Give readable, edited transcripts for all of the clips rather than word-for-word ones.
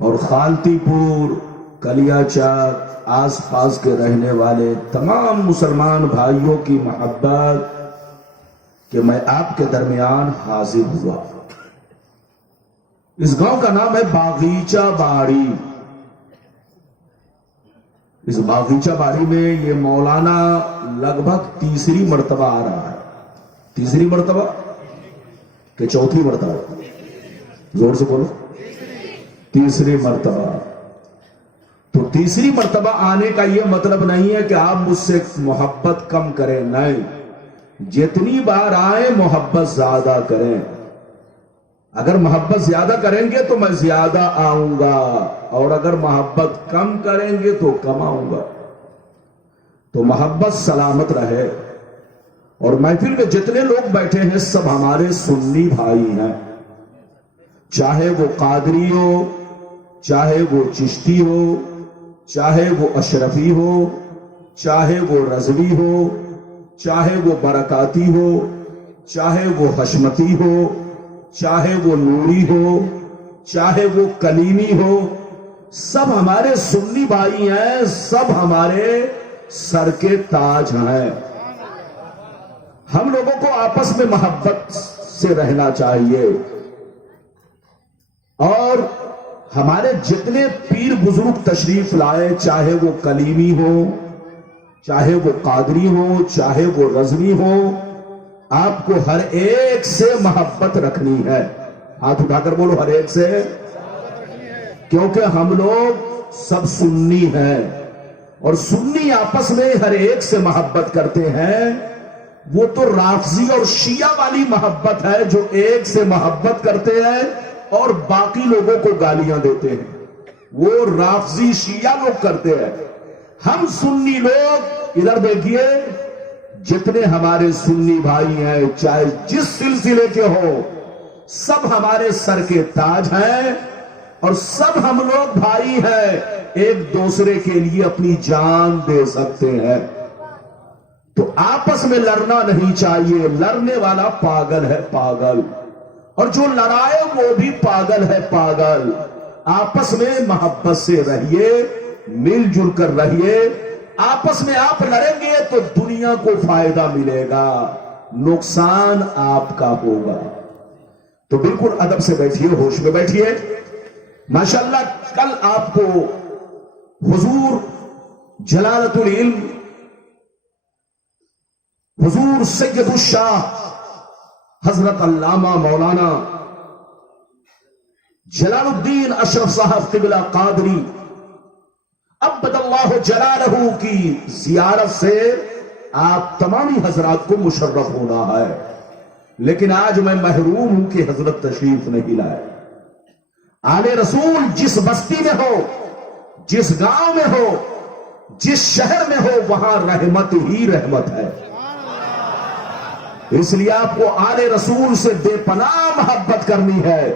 اور خالتی پور، کلیا چاک، آس پاس کے رہنے والے تمام مسلمان بھائیوں کی محبت کہ میں آپ کے درمیان حاضر ہوا۔ اس گاؤں کا نام ہے باغیچہ باڑی۔ اس باغیچہ باڑی میں یہ مولانا لگ بھگ تیسری مرتبہ آ رہا ہے۔ تیسری مرتبہ کہ چوتھی مرتبہ؟ زور سے بولو، تیسری مرتبہ۔ تو تیسری مرتبہ آنے کا یہ مطلب نہیں ہے کہ آپ مجھ سے محبت کم کریں، نہیں، جتنی بار آئیں محبت زیادہ کریں۔ اگر محبت زیادہ کریں گے تو میں زیادہ آؤں گا، اور اگر محبت کم کریں گے تو کم آؤں گا۔ تو محبت سلامت رہے۔ اور محفل میں جتنے لوگ بیٹھے ہیں سب ہمارے سنی بھائی ہیں، چاہے وہ قادری ہو، چاہے وہ چشتی ہو، چاہے وہ اشرفی ہو، چاہے وہ رضوی ہو، چاہے وہ برکاتی ہو، چاہے وہ حشمتی ہو، چاہے وہ نوری ہو، چاہے وہ کلیمی ہو، سب ہمارے سنی بھائی ہیں، سب ہمارے سر کے تاج ہیں۔ ہم لوگوں کو آپس میں محبت سے رہنا چاہیے۔ اور ہمارے جتنے پیر بزرگ تشریف لائے، چاہے وہ کلیمی ہو، چاہے وہ قادری ہو، چاہے وہ رضوی ہو، آپ کو ہر ایک سے محبت رکھنی ہے۔ ہاتھ اٹھا کر بولو، ہر ایک سے، کیونکہ ہم لوگ سب سنی ہیں، اور سنی آپس میں ہر ایک سے محبت کرتے ہیں۔ وہ تو رافضی اور شیعہ والی محبت ہے جو ایک سے محبت کرتے ہیں اور باقی لوگوں کو گالیاں دیتے ہیں، وہ رافضی شیعہ لوگ کرتے ہیں۔ ہم سنی لوگ ادھر دیکھیے، جتنے ہمارے سنی بھائی ہیں چاہے جس سلسلے کے ہو، سب ہمارے سر کے تاج ہیں، اور سب ہم لوگ بھائی ہیں، ایک دوسرے کے لیے اپنی جان دے سکتے ہیں۔ تو آپس میں لڑنا نہیں چاہیے، لڑنے والا پاگل ہے، پاگل، اور جو لڑائے وہ بھی پاگل ہے، پاگل۔ آپس میں محبت سے رہیے، مل جل کر رہیے۔ آپس میں آپ لڑیں گے تو دنیا کو فائدہ ملے گا، نقصان آپ کا ہوگا۔ تو بالکل ادب سے بیٹھیے، ہوش میں بیٹھیے۔ ماشاءاللہ کل آپ کو حضور جلالت العلم حضور سید الشاہ حضرت علامہ مولانا جلال الدین اشرف صاحب قبلہ قادری ابد اللہ جلالہ کی زیارت سے آپ تمامی حضرات کو مشرف ہونا ہے، لیکن آج میں محروم ہوں کہ حضرت تشریف نہیں لائے۔ آل رسول جس بستی میں ہو، جس گاؤں میں ہو، جس شہر میں ہو، وہاں رحمت ہی رحمت ہے۔ اس لیے آپ کو آل رسول سے بے پناہ محبت کرنی ہے،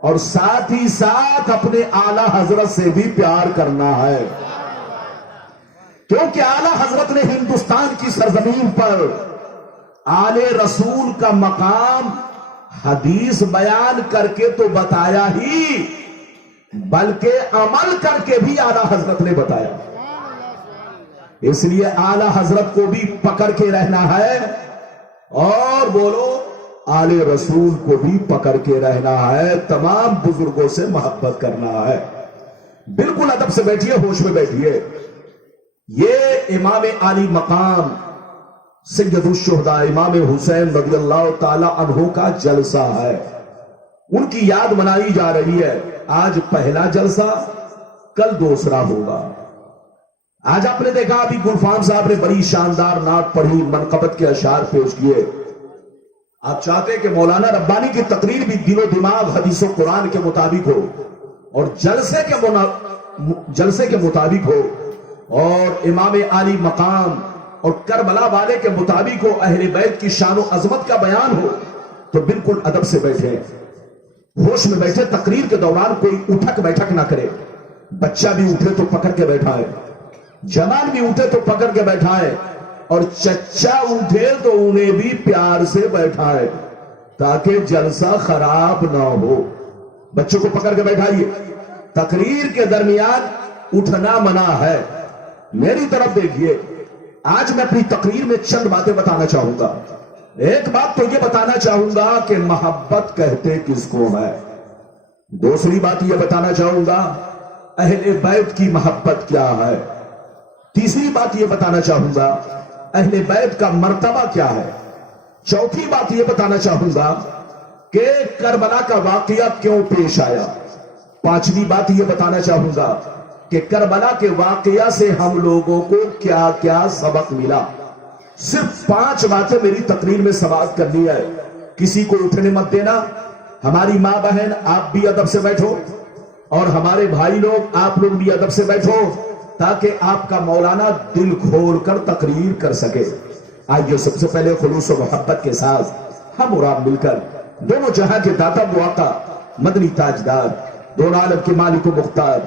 اور ساتھ ہی ساتھ اپنے اعلی حضرت سے بھی پیار کرنا ہے، کیونکہ اعلی حضرت نے ہندوستان کی سرزمین پر آل رسول کا مقام حدیث بیان کر کے تو بتایا ہی، بلکہ عمل کر کے بھی اعلی حضرت نے بتایا۔ اس لیے اعلی حضرت کو بھی پکڑ کے رہنا ہے، اور بولو آل رسول کو بھی پکڑ کے رہنا ہے، تمام بزرگوں سے محبت کرنا ہے۔ بالکل ادب سے بیٹھیے، ہوش میں بیٹھیے۔ یہ امام عالی مقام سید الشہداء امام حسین رضی اللہ تعالی عنہ کا جلسہ ہے، ان کی یاد منائی جا رہی ہے۔ آج پہلا جلسہ، کل دوسرا ہوگا۔ آج آپ نے دیکھا ابھی گلفام صاحب نے بڑی شاندار نعت پڑھی، منقبت کے اشعار پیش کیے۔ آپ چاہتے کہ مولانا ربانی کی تقریر بھی دل و دماغ حدیث و قرآن کے مطابق ہو، اور جلسے کے مطابق ہو، اور امام عالی مقام اور کربلا والے کے مطابق ہو، اہل بیت کی شان و عظمت کا بیان ہو، تو بالکل ادب سے بیٹھے، ہوش میں بیٹھے۔ تقریر کے دوران کوئی اٹھک بیٹھک نہ کرے، بچہ بھی اٹھے تو پکڑ کے بیٹھائے، جوان بھی اٹھے تو پکڑ کے بیٹھائے، اور چچا اٹھے تو انہیں بھی پیار سے بیٹھائے، تاکہ جلسہ خراب نہ ہو۔ بچوں کو پکڑ کے بیٹھائیے، تقریر کے درمیان اٹھنا منع ہے. میری طرف دیکھیے, آج میں اپنی تقریر میں چند باتیں بتانا چاہوں گا. ایک بات تو یہ بتانا چاہوں گا کہ محبت کہتے کس کو ہے. دوسری بات یہ بتانا چاہوں گا اہل بیت کی محبت کیا ہے. تیسری بات یہ بتانا چاہوں گا اہل بیت کا مرتبہ کیا ہے. چوتھی بات یہ بتانا چاہوں گا کہ کربلا کا واقعہ کیوں پیش آیا. پانچویں بات یہ بتانا چاہوں گا کہ کربلا کے واقعہ سے ہم لوگوں کو کیا کیا سبق ملا. صرف 5 باتیں میری تقریر میں سماعت کرنی ہے. کسی کو اٹھنے مت دینا. ہماری ماں بہن آپ بھی ادب سے بیٹھو, اور ہمارے بھائی لوگ آپ لوگ بھی ادب سے بیٹھو, تاکہ آپ کا مولانا دل کھول کر تقریر کر سکے. آئیے سب سے پہلے خلوص و محبت کے ساتھ ہم اور آپ مل کر دونوں جہاں کے داتا مواقع, مدنی تاجدار, دونوں عالم کے مالک و مختار,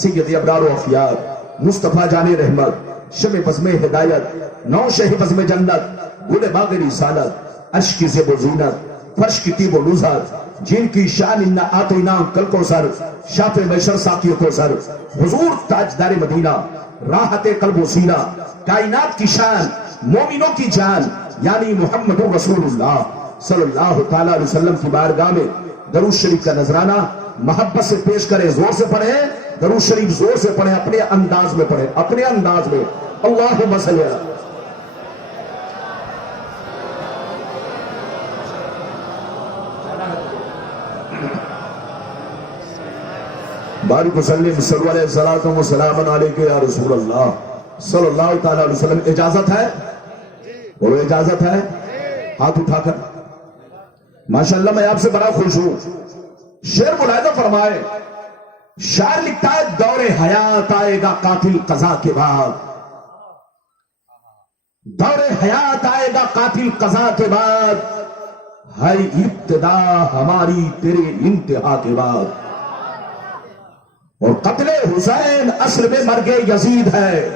سید ابرار و اخیار, مصطفیٰ جان رحمت, شمع بزم ہدایت, نو شہ بزم جنت, گل باغ رسالت, عرش کی زیب و زینت, فرش کی طیب و نظر, جن کی شان انا آتینا کل کو سر, شاف میشر ساقی کو سر, حضور تاجدار مدینہ, راحت قلب و سینہ, کائنات کی شان, مومنوں کی جان, یعنی محمد رسول اللہ صلی اللہ تعالی علیہ وسلم کی بارگاہ میں درود شریف کا نذرانہ محبت سے پیش کریں. زور سے پڑھیں درود شریف, زور سے پڑھیں, اپنے انداز میں پڑھیں, اپنے انداز میں. اللہم صلی اللہ. بارک وسلم صلی اللہ علیہ وسلم علیکہ یا رسول اللہ صلی اللہ تعالی علیہ وسلم. اجازت ہے؟ اور اجازت ہے؟ ہاتھ اٹھا کر. ماشاءاللہ میں آپ سے بڑا خوش ہوں. شعر ملاحظہ فرمائے. شاعر لکھتا ہے دور حیات آئے گا قاتل قضا کے بعد, دور حیات آئے گا قاتل قضا کے بعد, ہے ابتدا ہماری تیرے انتہا کے بعد. اور قتل حسین اصل میں مرگ یزید ہے,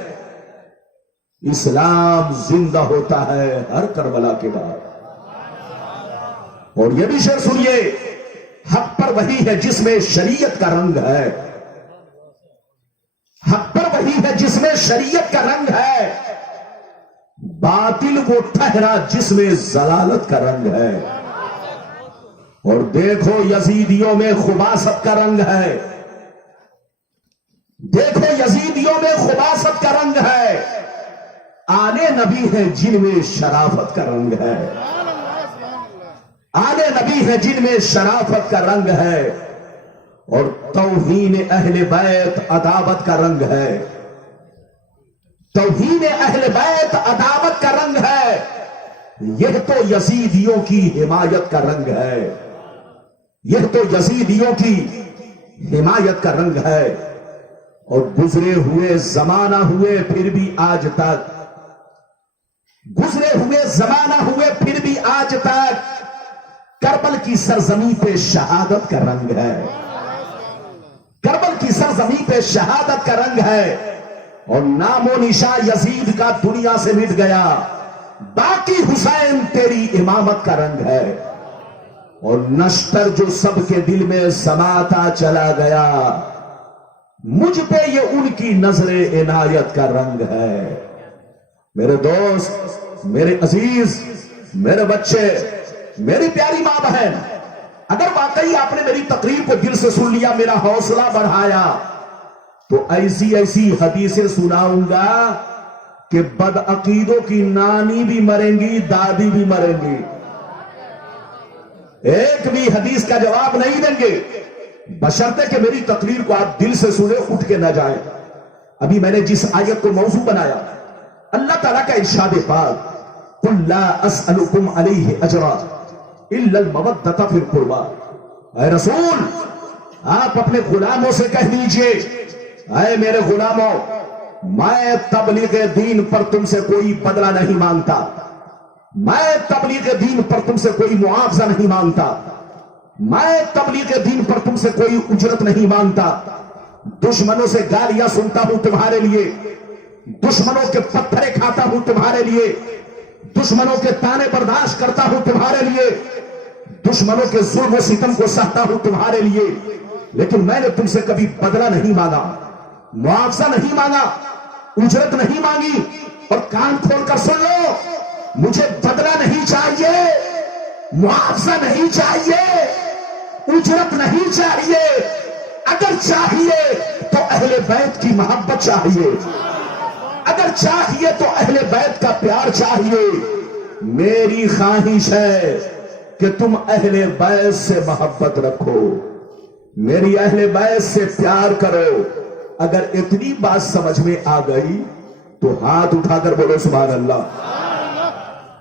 اسلام زندہ ہوتا ہے ہر کربلا کے بعد. اور یہ بھی شعر سنیے, حق پر وہی ہے جس میں شریعت کا رنگ ہے, حق پر وہی ہے جس میں شریعت کا رنگ ہے, باطل وہ ٹھہرا جس میں ضلالت کا رنگ ہے. اور دیکھو یزیدیوں میں خباثت کا رنگ ہے, دیکھو یزیدیوں میں خباثت کا رنگ ہے, آنے نبی ہیں جن میں شرافت کا رنگ ہے, آنے نبی ہیں جن میں شرافت کا رنگ ہے. اور توہین اہل بیت عداوت کا رنگ ہے, توہین اہل بیت عداوت کا رنگ ہے. یہ تو یزیدیوں کی حمایت کا رنگ ہے, یہ تو یزیدیوں کی حمایت کا رنگ ہے. اور گزرے ہوئے زمانہ ہوئے پھر بھی آج تک, گزرے ہوئے زمانہ ہوئے پھر بھی آج تک کربل کی سرزمین پہ شہادت کا رنگ ہے, کربل کی سرزمین پہ شہادت کا رنگ ہے. اور نام و نشان یزید کا دنیا سے مٹ گیا, باقی حسین تیری امامت کا رنگ ہے. اور نشتر جو سب کے دل میں سماتا چلا گیا, مجھ پہ یہ ان کی نظر عنایت کا رنگ ہے. میرے دوست, میرے عزیز, میرے بچے, میری پیاری ماں بہن, اگر واقعی آپ نے میری تقریر کو دل سے سن لیا, میرا حوصلہ بڑھایا, تو ایسی ایسی حدیثیں سناؤں گا کہ بدعقیدوں کی نانی بھی مریں گی, دادی بھی مریں گی, ایک بھی حدیث کا جواب نہیں دیں گے, بشرطے کہ میری تقریر کو آپ دل سے سنیں, اٹھ کے نہ جائیں. ابھی میں نے جس آیت کو موضوع بنایا, اللہ تعالیٰ کا ارشاد پاک, قُلْ لَا أَسْأَلُكُمْ عَلَيْهِ أَجْرًا إِلَّا الْمَوَدَّةَ فِي الْقُرْبَى. اے رسول, آپ اپنے غلاموں سے کہہ دیجئے, اے میرے غلاموں, میں تبلیغ دین پر تم سے کوئی بدلہ نہیں مانگتا, میں تبلیغ دین پر تم سے کوئی معاوضہ نہیں مانگتا, میں تبلیغ دین پر تم سے کوئی اجرت نہیں مانگتا. دشمنوں سے گالیاں سنتا ہوں تمہارے لیے, دشمنوں کے پتھرے کھاتا ہوں تمہارے لیے, دشمنوں کے تانے برداشت کرتا ہوں تمہارے لیے, دشمنوں کے ظلم و ستم کو سہتا ہوں تمہارے لیے. لیکن میں نے تم سے کبھی بدلہ نہیں مانگا، معاوضہ نہیں مانگا، اجرت نہیں مانگی. اور کان کھول کر سن لو، مجھے بدلہ نہیں چاہیے، معاوضہ نہیں چاہیے، اجرت نہیں چاہیے. اگر چاہیے تو اہل بیت کی محبت چاہیے، اگر چاہیے تو اہل بیت کا پیار چاہیے. میری خواہش ہے کہ تم اہل بیت سے محبت رکھو، میری اہل بیت سے پیار کرو. اگر اتنی بات سمجھ میں آ گئی تو ہاتھ اٹھا کر بولو سبحان اللہ،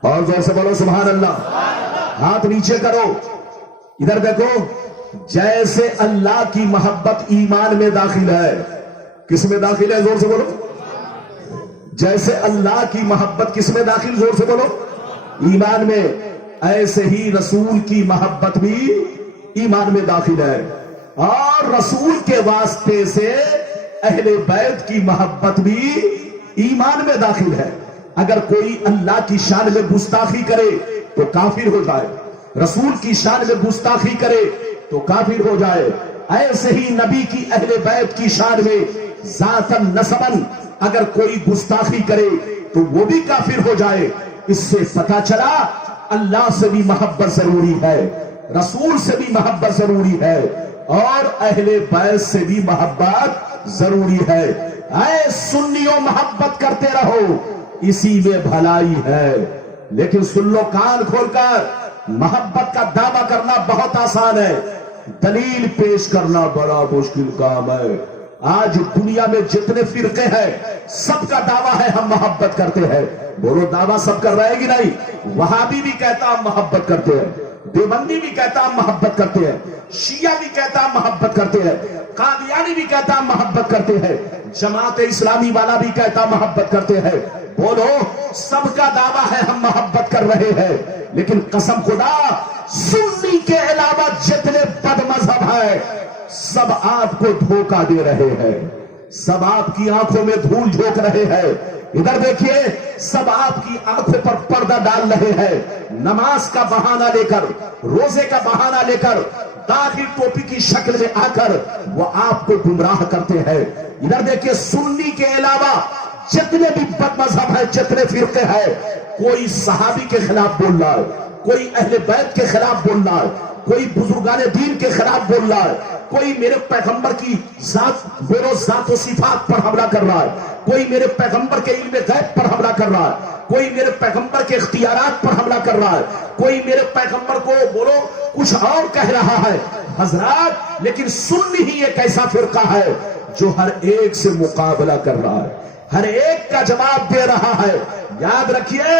اور زور سے بولو سبحان اللہ. ہاتھ نیچے کرو. ادھر دیکھو، جیسے اللہ کی محبت ایمان میں داخل ہے، کس میں داخل ہے؟ زور سے بولو. جیسے اللہ کی محبت کس میں داخل؟ زور سے بولو. ایمان میں. ایسے ہی رسول کی محبت بھی ایمان میں داخل ہے، اور رسول کے واسطے سے اہل بیت کی محبت بھی ایمان میں داخل ہے. اگر کوئی اللہ کی شان میں گستاخی کرے تو کافر ہو جائے، رسول کی شان میں گستاخی کرے تو کافر ہو جائے. ایسے ہی نبی کی اہل بیت کی شان میں ذاتاً نسباً اگر کوئی گستاخی کرے تو وہ بھی کافر ہو جائے. اس سے پتہ چلا اللہ سے بھی محبت ضروری ہے، رسول سے بھی محبت ضروری ہے، اور اہل بیت سے بھی محبت ضروری ہے. اے سنیوں، محبت کرتے رہو، اسی میں بھلائی ہے. لیکن سن لو کان کھول کر، محبت کا دعویٰ کرنا بہت آسان ہے، دلیل پیش کرنا بڑا مشکل کام ہے. آج دنیا میں جتنے فرقے ہیں سب کا دعویٰ ہے ہم محبت کرتے ہیں. بولو دعویٰ سب کر رہے گی نہیں؟ وہابی بھی کہتا ہم محبت کرتے ہیں، دیوبندی بھی کہتا ہم محبت کرتے ہیں، شیعہ بھی کہتا ہم محبت کرتے ہیں، قادیانی بھی کہتا ہم محبت کرتے ہیں، جماعت اسلامی والا بھی کہتا محبت کرتے ہیں. بولو سب کا دعویٰ ہے ہم محبت کر رہے ہیں. لیکن قسم خدا، سنی کے علاوہ جتنے بد مذہب ہیں سب آپ کو دھوکہ دے رہے ہیں، سب آپ کی آنکھوں میں دھول جھونک رہے ہیں. ادھر دیکھیے، سب آپ کی آنکھوں پر پردہ ڈال رہے ہیں. نماز کا بہانہ لے کر، روزے کا بہانہ لے کر، داڑھی ٹوپی کی شکل میں آ کر وہ آپ کو گمراہ کرتے ہیں. ادھر دیکھیے، سنی کے علاوہ جتنے بھی بد مذہب ہیں، جتنے فرقے ہیں، کوئی صحابی کے خلاف بول رہا ہے، کوئی اہل بیت کے خلاف بول رہا ہے، کوئی بزرگان دین کے خلاف بول رہا ہے، کوئی میرے پیغمبر کی ذات و صفات پر حملہ کر رہا ہے، کوئی میرے پیغمبر کے علم غیب پر حملہ کر رہا ہے، کوئی میرے پیغمبر کے اختیارات پر حملہ کر رہا ہے، کوئی میرے پیغمبر کو بولو کچھ اور کہہ رہا ہے. حضرات، لیکن سنی ہی ایک ایسا فرقہ ہے جو ہر ایک سے مقابلہ کر رہا ہے، ہر ایک کا جواب دے رہا ہے. یاد رکھیے،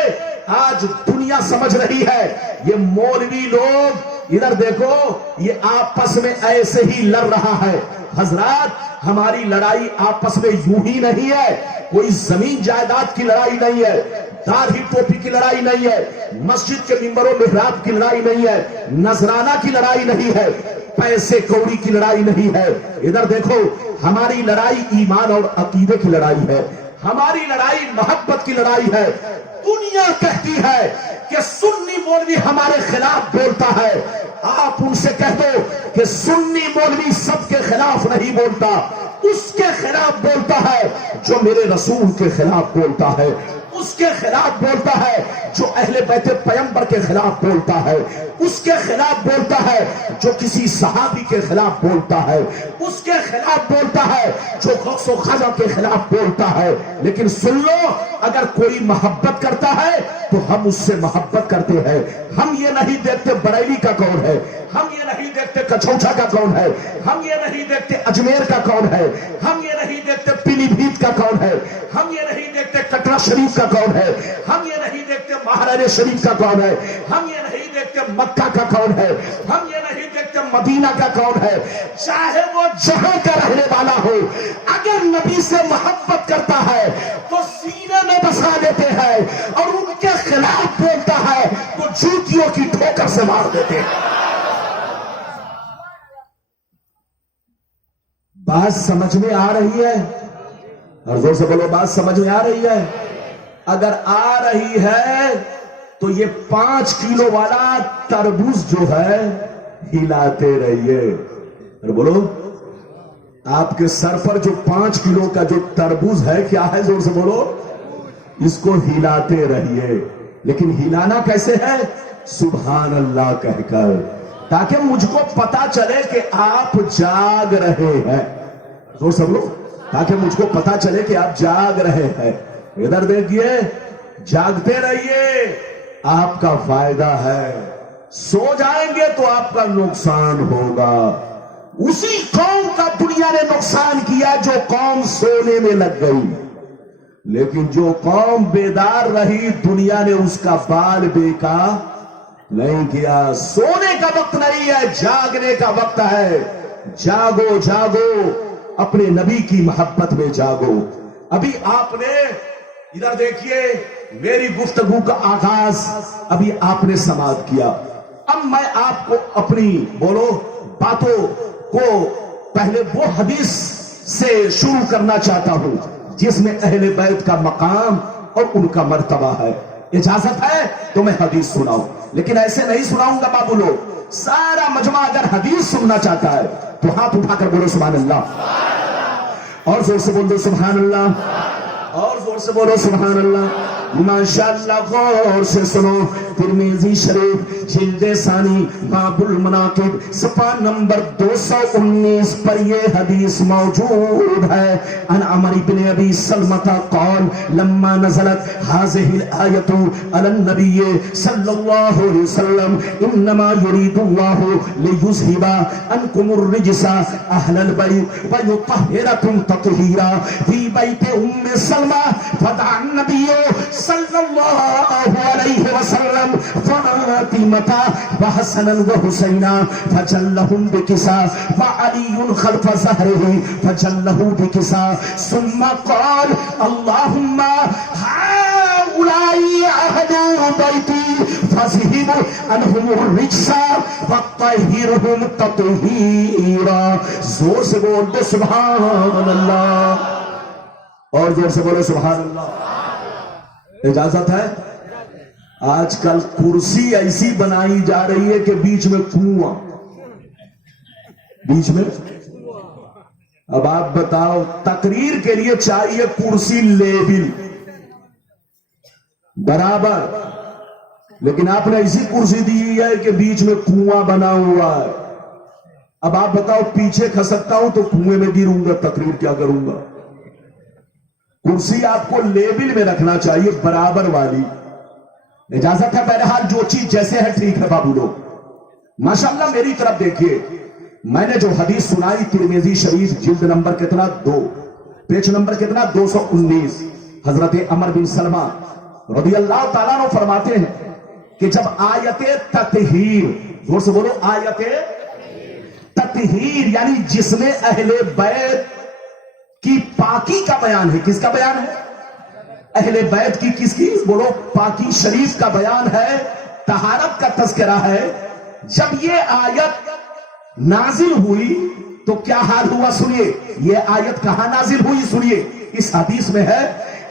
آج دنیا سمجھ رہی ہے یہ مولوی لوگ، ادھر دیکھو، یہ آپس میں ایسے ہی لڑ رہا ہے. حضرات، ہماری لڑائی آپس میں یوں ہی نہیں ہے، کوئی زمین جائیداد کی لڑائی نہیں ہے، داڑھی ٹوپی کی لڑائی نہیں ہے، مسجد کے ممبر و محراب کی لڑائی نہیں ہے، نذرانہ کی لڑائی نہیں ہے، پیسے کوڑی کی لڑائی نہیں ہے. ادھر دیکھو، ہماری لڑائی ایمان اور عقیدے کی لڑائی ہے، ہماری لڑائی محبت کی لڑائی ہے. دنیا کہتی ہے کہ سنی مولوی ہمارے خلاف بولتا ہے. آپ ان سے کہہ دو کہ سنی مولوی سب کے خلاف نہیں بولتا، اس کے خلاف بولتا ہے جو میرے رسول کے خلاف بولتا ہے، اس کے خلاف بولتا ہے جو اہل بیت پیغمبر کے خلاف بولتا ہے، اس کے خلاف بولتا ہے جو کسی صحابی کے خلاف بولتا ہے، اس کے خلاف بولتا ہے جو غوث و خواجہ کے خلاف بولتا ہے. لیکن سن لو، اگر کوئی محبت کرتا ہے تو ہم اس سے محبت کرتے ہیں. ہم یہ نہیں دیکھتے بریلی کا کون ہے، ہم یہ نہیں دیکھتے کچھوچا کا کون ہے، ہم یہ نہیں دیکھتے اجمیر کا کون ہے، ہم یہ نہیں دیکھتے پیلی بھیت کا کون ہے، ہم یہ نہیں دیکھتے کٹرا شریف کا کون ہے، ہم یہ نہیں دیکھتے مہاراجہ شریف کا کون ہے، ہم یہ نہیں دیکھتے مکہ کا کون ہے، ہم یہ نہیں دیکھتے مدینہ کا کون ہے. چاہے وہ جہاں کا رہنے والا ہو، اگر نبی سے محبت کرتا ہے تو سینے میں بسا دیتے ہیں، اور ان کے خلاف بولتا ہے تو جوتیوں کی ٹھوکر سے مار دیتے ہیں. بات سمجھ میں آ رہی ہے؟ اور زور سے بولو، بات سمجھ میں آ رہی ہے؟ اگر آ رہی ہے تو یہ 5 کلو والا تربوز جو ہے ہلاتے رہیے. اور بولو آپ کے سر پر جو 5 کلو کا جو تربوز ہے کیا ہے؟ زور سے بولو. اس کو ہلاتے رہیے. لیکن ہلانا کیسے ہے؟ سبحان اللہ کہہ کر، تاکہ مجھ کو پتا چلے کہ آپ جاگ رہے ہیں. زور سے بولو. تاکہ مجھ کو پتا چلے کہ آپ جاگ رہے ہیں. ادھر دیکھیے، جاگتے رہیے، آپ کا فائدہ ہے. سو جائیں گے تو آپ کا نقصان ہوگا. اسی قوم کا دنیا نے نقصان کیا جو قوم سونے میں لگ گئی، لیکن جو قوم بیدار رہی دنیا نے اس کا بال بیکا نہیں کیا. سونے کا وقت نہیں ہے، جاگنے کا وقت ہے. جاگو جاگو، اپنے نبی کی محبت میں جاگو. ابھی آپ نے ادھر دیکھیے، میری گفتگو کا آغاز ابھی آپ نے سماعت کیا. اب میں آپ کو اپنی بولو باتوں کو پہلے وہ حدیث سے شروع کرنا چاہتا ہوں جس میں اہل بیت کا مقام اور ان کا مرتبہ ہے. اجازت ہے تو میں حدیث سناؤں، لیکن ایسے نہیں سناؤں گا بابو لوگ. سارا مجمع اگر حدیث سننا چاہتا ہے تو ہاتھ اٹھا کر بولو سبحان اللہ، اور زور سے بولو سبحان اللہ، اور زور سے بولو سبحان اللہ. ماشاءاللہ غور سے سنو. ترمذی شریف جلد ثانی باب المناقب صفحہ نمبر 219 پر یہ حدیث موجود ہے. ان عمر بن ابی سلمہ قال لما نزلت هذه الآية على النبي صلى الله عليه وسلم انما يريد الله ليذهب عنكم الرجس اهل البيت ويطهركم تطهيرا في بيت ام سلمہ. فدعا النبي صلی اللہ علیہ وسلم فاطمہ وحسنا وحسینا فجلهم بكساء وعلي خلف ظهره فجله بكساء ثم قال اللهم هؤلاء أهل بيتي فاذهب عنهم الرجس وطهرهم تطهيرا. زور سے بول دو سبحان اللہ، اور زور سے بولو سبحان اللہ. اجازت ہے؟ آج کل کرسی ایسی بنائی جا رہی ہے کہ بیچ میں کنواں، بیچ میں. اب آپ بتاؤ، تقریر کے لیے چاہیے کرسی لیبل برابر، لیکن آپ نے ایسی کرسی دی ہے کہ بیچ میں کنواں بنا ہوا ہے. اب آپ بتاؤ، پیچھے کھسکتا ہوں تو کنویں میں گروں گا، تقریر کیا کروں گا؟ کرسی آپ کو لیبل میں رکھنا چاہیے، برابر والی. اجازت ہے؟ بہرحال جو چیز جیسے ہے ٹھیک ہے بابو لوگ. ماشاءاللہ میری طرف دیکھیے، میں نے جو حدیث سنائی ترمذی شریف جلد نمبر کتنا 2 پیج نمبر کتنا 219. حضرت عمر بن سلمہ رضی اللہ تعالیٰ عنہ فرماتے ہیں کہ جب آیت تطہیر، زور سے بولو آیت تطہیر، یعنی جس میں اہل بیت کی پاکی کا بیان ہے. کس کا بیان ہے؟ اہل بیت کی. کس کی؟ بولو پاکی شریف کا بیان ہے، طہارت کا تذکرہ ہے. جب یہ آیت نازل ہوئی تو کیا حال ہوا؟ سنیے. یہ آیت کہاں نازل ہوئی؟ سنیے. اس حدیث میں ہے،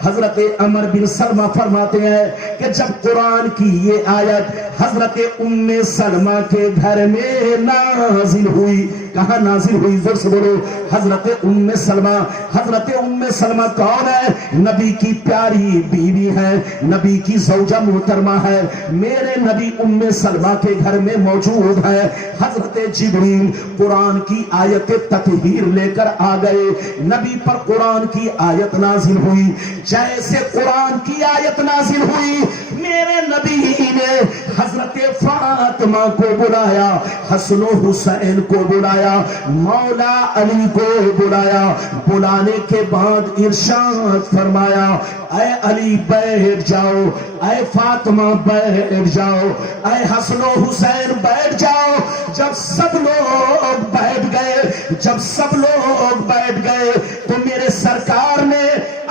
حضرت عمر بن سلمہ فرماتے ہیں کہ جب قرآن کی یہ آیت حضرت ام سلمہ کے گھر میں نازل ہوئی. کہاں نازل ہوئی؟ زور سے بولو. حضرت ام سلمہ. حضرت ام سلمہ کون ہے؟ نبی کی پیاری بیوی ہے، نبی کی زوجہ محترمہ ہے. میرے نبی ام سلمہ کے گھر میں موجود ہے. حضرت جبریل قرآن کی آیت تطہیر لے کر آ گئے. نبی پر قرآن کی آیت نازل ہوئی. جیسے قرآن کی آیت نازل ہوئی، میرے نبی نے حضرت فاطمہ کو بلایا، حسن و حسین کو بلایا، مولا علی کو بلایا. بلانے کے بعد ارشاد فرمایا، اے علی بیٹھ جاؤ، اے فاطمہ بیٹھ جاؤ، اے حسن و حسین بیٹھ جاؤ. جب سب لوگ بیٹھ گئے، جب سب لوگ بیٹھ گئے تو میرے سرکار نے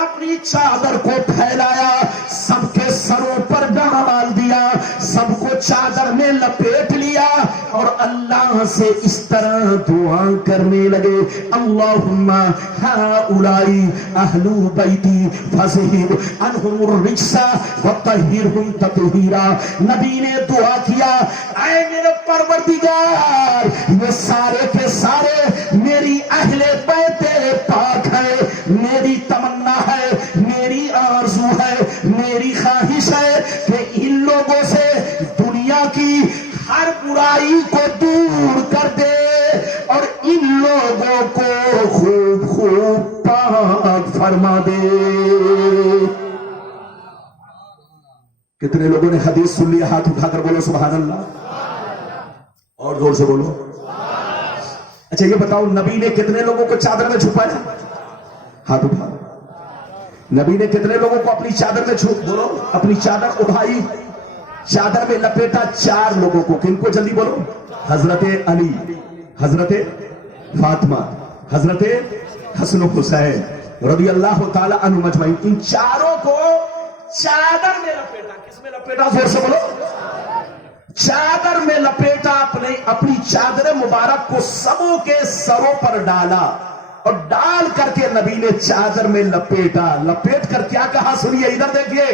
اپنی چادر کو پھیلایا، سب کے سروں پر ڈال دیا، سب کو چادر میں لپیٹ لیا اور اللہ سے اس طرح دعا کرنے لگے، اللہم ہؤلاء اہل بیتی فاذہب عنہم الرجس وطہرہم تطہیرا. نبی نے دعا کیا، اے میرے پروردگار، یہ سارے کے سارے میری اہل بیت خوب خوب پاک فرما دے. کتنے لوگوں نے حدیث سن لیا؟ ہاتھ اٹھا کر بولو سبحان اللہ. اور زور سے بولو. اچھا یہ بتاؤ نبی نے کتنے لوگوں کو چادر میں چھپایا؟ ہاتھ اٹھا. نبی نے کتنے لوگوں کو اپنی چادر میں بولو اپنی چادر اٹھائی چادر میں لپیٹا؟ 4 لوگوں کو. کن کو؟ جلدی بولو. حضرت علی، حضرت فاطمہ، حضرت حسن و حسین رضی اللہ تعالی عنہ مجمعین. ان 4 کو چادر میں لپیٹا. کس میں لپیٹا؟ زور سے بولو. چادر میں لپیٹا. اپنی چادر مبارک کو سبوں کے سروں پر ڈالا اور ڈال کر کے نبی نے چادر میں لپیٹا. لپیٹ کر کیا کہا؟ سنیے ادھر دیکھیے.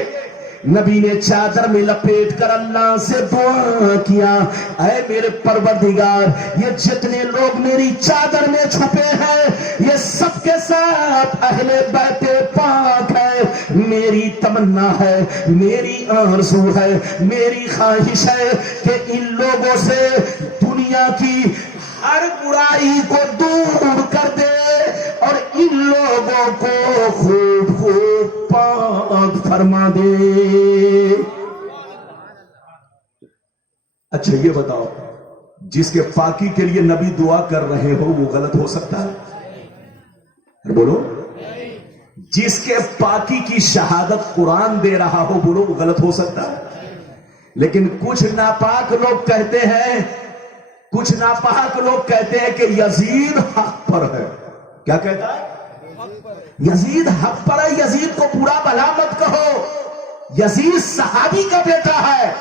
نبی نے چادر میں لپیٹ کر اللہ سے دعا کیا، اے میرے پروردگار یہ جتنے لوگ میری چادر میں چھپے ہیں یہ سب کے ساتھ اہل بیت پاک ہے. میری تمنا ہے، میری آرزو ہے، میری خواہش ہے کہ ان لوگوں سے دنیا کی ہر برائی کو دور کر دے اور ان لوگوں کو خوب خوب پاک فرما دے. اچھا یہ بتاؤ جس کے پاکی کے لیے نبی دعا کر رہے ہو وہ غلط ہو سکتا ہے؟ بولو. جس کے پاکی کی شہادت قرآن دے رہا ہو بولو وہ غلط ہو سکتا ہے. لیکن کچھ ناپاک لوگ کہتے ہیں، کچھ ناپاک لوگ کہتے ہیں کہ یزید حق پر ہے. کیا کہتا ہے؟ یزید حق پر ہے. یزید کو برا بھلا مت کہو. یزید صحابی کا بیٹا ہے.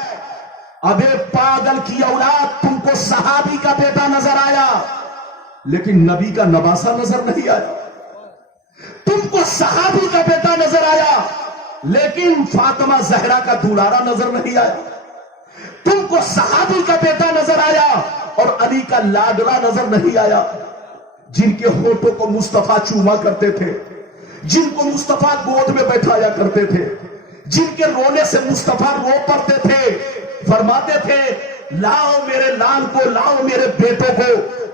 ابے پاگل کی اولاد، تم کو صحابی کا بیٹا نظر آیا لیکن نبی کا نواسا نظر نہیں آیا. تم کو صحابی کا بیٹا نظر آیا لیکن فاطمہ زہرا کا دولارا نظر نہیں آیا. تم کو صحابی کا بیٹا نظر آیا اور علی کا لاڈلا نظر نہیں آیا. جن کے ہونٹوں کو مصطفیٰ چوما کرتے تھے، جن کو مصطفیٰ گود میں بیٹھایا کرتے تھے، جن کے رونے سے مصطفیٰ رو پڑتے تھے، فرماتے تھے لاؤ میرے لال کو، لاؤ میرے بیٹوں کو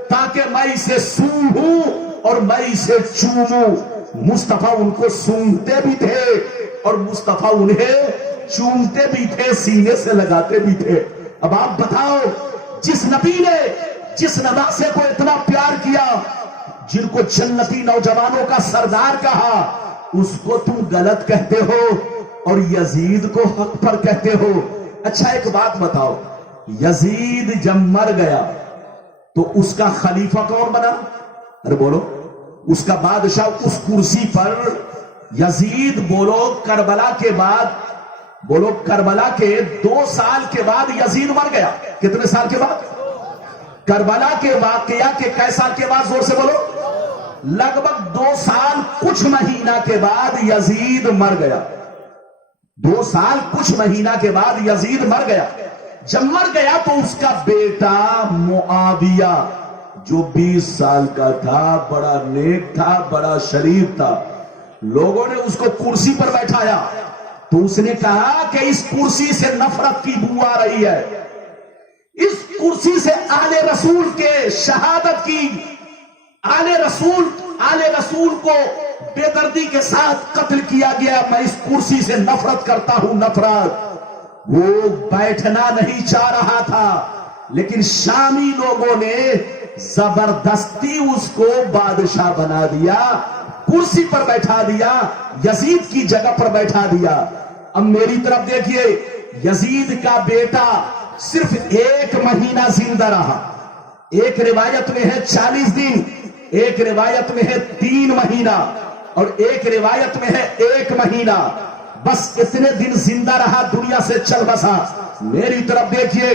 تاکہ میں اسے سونگھوں اور میں اسے چوموں. مصطفیٰ ان کو سونگتے بھی تھے اور مصطفیٰ انہیں چومتے بھی تھے، سینے سے لگاتے بھی تھے. اب آپ بتاؤ جس نبی نے جس نواسے کو اتنا پیار کیا، جن کو جنتی نوجوانوں کا سردار کہا، اس کو تم غلط کہتے ہو اور یزید کو حق پر کہتے ہو. اچھا ایک بات بتاؤ، یزید جب مر گیا تو اس کا خلیفہ کون بنا؟ ارے بولو. اس کا بادشاہ اس کرسی پر یزید بولو کربلا کے بعد، بولو کربلا کے 2 سال کے بعد یزید مر گیا. کتنے سال کے بعد؟ کربلا کے واقعہ کے کئی سال کے بعد؟ زور سے بولو. لگ بھگ 2 سال کچھ مہینہ کے بعد یزید مر گیا. 2 سال کچھ مہینہ کے بعد یزید مر گیا. جب مر گیا تو اس کا بیٹا معاویہ جو 20 سال کا تھا، بڑا نیک تھا، بڑا شریف تھا، لوگوں نے اس کو کرسی پر بیٹھایا تو اس نے کہا کہ اس کرسی سے نفرت کی بو آ رہی ہے، اس کرسی سے آل رسول کے شہادت کی، آل رسول کو بے دردی کے ساتھ قتل کیا گیا، میں اس کرسی سے نفرت کرتا ہوں. نفرت. وہ بیٹھنا نہیں چاہ رہا تھا لیکن شامی لوگوں نے زبردستی اس کو بادشاہ بنا دیا، کرسی پر بیٹھا دیا، یزید کی جگہ پر بیٹھا دیا. اب میری طرف دیکھیے، یزید کا بیٹا صرف 1 مہینہ زندہ رہا. ایک روایت میں ہے 40 دن، ایک روایت میں ہے 3 مہینہ اور ایک روایت میں ہے 1 مہینہ. بس اتنے دن زندہ رہا، دنیا سے چل بسا. میری طرف دیکھیے،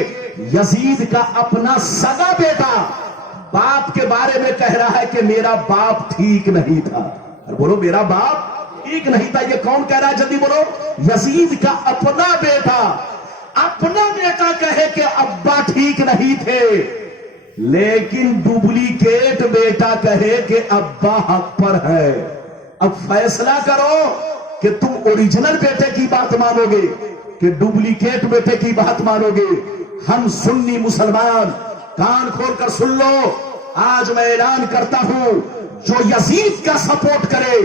یزید کا اپنا سگا بیٹا باپ کے بارے میں کہہ رہا ہے کہ میرا باپ ٹھیک نہیں تھا. بولو میرا باپ ٹھیک نہیں تھا. یہ کون کہہ رہا ہے؟ جلدی بولو. یزید کا اپنا بیٹا کہے کہ ابا ٹھیک نہیں تھے، لیکن ڈپلیکیٹ بیٹا کہے کہ ابا حق پر ہے. اب فیصلہ کرو کہ تم اوریجنل بیٹے کی بات مانو گے کہ ڈپلیکیٹ بیٹے کی بات مانو گے. ہم سنی مسلمان کان کھول کر سن لو، آج میں اعلان کرتا ہوں جو یزید کا سپورٹ کرے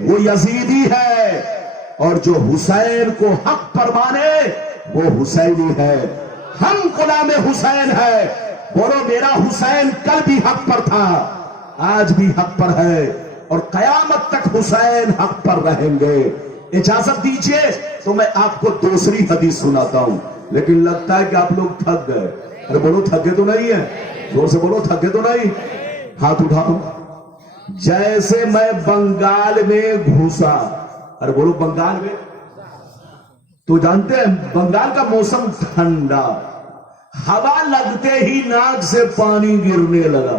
وہ یزیدی ہے، اور جو حسین کو حق پر مانے وہ حسینی ہے۔ ہم غلام حسین ہے، بولو میرا حسین کل بھی حق پر تھا، آج بھی حق پر ہے، اور قیامت تک حسین حق پر رہیں گے۔ اجازت دیجئے تو میں آپ کو دوسری حدیث سناتا ہوں، لیکن لگتا ہے کہ آپ لوگ تھک گئے۔ ارے بولو تھکے تو نہیں ہیں؟ زور سے بولو تھکے تو نہیں؟ ہاتھ اٹھاؤ۔ جیسے میں بنگال میں گھسا، ارے بولو بنگال میں، تو جانتے ہیں بنگال کا موسم ٹھنڈا، ہوا لگتے ہی ناک سے پانی گرنے لگا،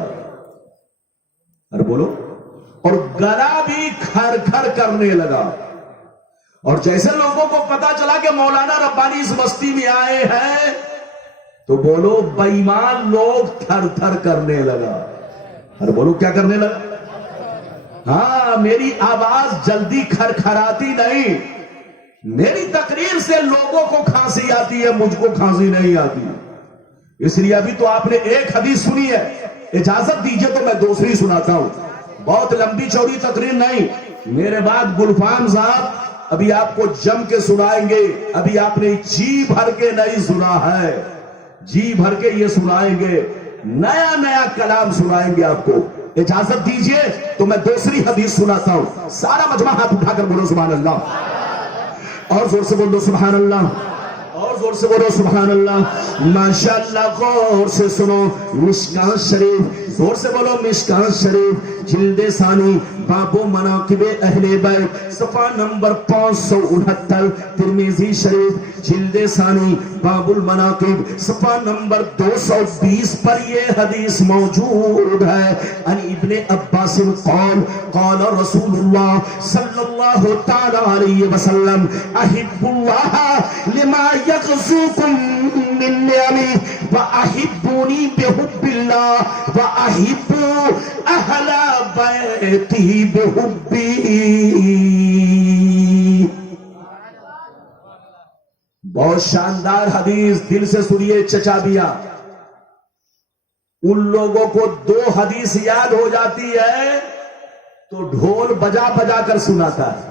ارے بولو، اور گلا بھی کھر کھر کرنے لگا، اور جیسے لوگوں کو پتا چلا کہ مولانا ربانی اس بستی میں آئے ہیں تو بولو بے ایمان لوگ تھر تھر کرنے لگا، ارے بولو کیا کرنے لگا؟ ہاں میری آواز جلدی کھر کھراتی نہیں، میری تقریر سے لوگوں کو کھانسی آتی ہے، مجھ کو کھانسی نہیں آتی، اس لیے ابھی تو آپ نے ایک حدیث سنی ہے، اجازت دیجئے تو میں دوسری سناتا ہوں، بہت لمبی چوڑی تقریر نہیں، میرے بعد گلفام صاحب ابھی آپ کو جم کے سنائیں گے، ابھی آپ نے جی بھر کے نہیں سنا ہے، جی بھر کے یہ سنائیں گے، نیا نیا کلام سنائیں گے آپ کو۔ اجازت دیجئے تو میں دوسری حدیث سناتا ہوں، سارا مجمع ہاتھ اٹھا کر بولو سبحان اللہ، اور زور سے بولو سبحان اللہ، اور زور سے بولو سبحان اللہ، ماشاءاللہ غور سے سنو، مشکاۃ شریف، زور سے بولو مشکاۃ شریف، جلد ثانی، باب مناقب اہل بیت، صفحہ نمبر 569، ترمذی شریف جلد ثانی باب المناقب صفحہ نمبر 220 پر یہ حدیث موجود ہے۔ ان ابن عباس قال قال رسول اللہ صلی اللہ تعالی علیہ وسلم احب اللہ لما یغزوکم من نعمی واحبونی بحب اللہ واحبوا اہل بیتی بحبی۔ بہت شاندار حدیث، دل سے سنیے چچا بیاں، ان لوگوں کو دو حدیث یاد ہو جاتی ہے تو ڈھول بجا بجا کر سناتا ہے،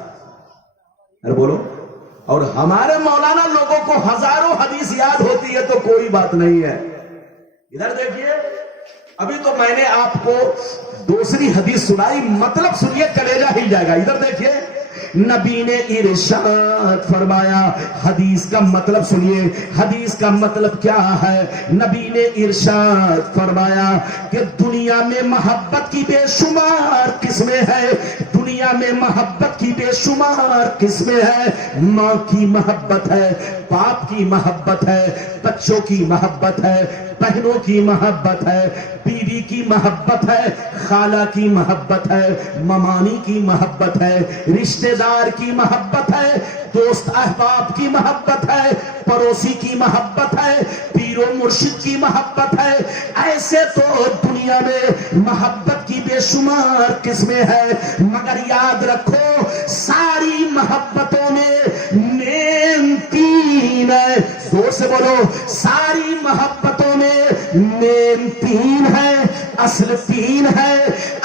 ارے بولو، اور ہمارے مولانا لوگوں کو ہزاروں حدیث یاد ہوتی ہے تو کوئی بات نہیں ہے۔ ادھر دیکھیے، ابھی تو میں نے آپ کو دوسری حدیث سنائی، مطلب سنیے کلیجہ ہل جائے گا۔ ادھر دیکھیے، نبی نے ارشاد فرمایا، حدیث کا مطلب سنیے، حدیث کا مطلب کیا ہے؟ نبی نے ارشاد فرمایا کہ دنیا میں محبت کی بے شمار قسمیں ہیں، دنیا میں محبت کی بے شمار قسمیں ہیں، ماں کی محبت ہے، باپ کی محبت ہے، بچوں کی محبت ہے، بہنوں کی محبت ہے، بیوی کی محبت ہے، خالہ کی محبت ہے، ممانی کی محبت ہے، رشتہ دار کی محبت ہے، دوست احباب کی محبت ہے، پڑوسی کی محبت ہے، پیر و مرشد کی محبت ہے۔ ایسے تو دنیا میں محبت کی بے شمار قسمیں ہیں، مگر یاد رکھو ساری محبتوں میں مین تین ہے، زور سے بولو، ساری محبتوں میں مین تین ہے، اصل تین ہے،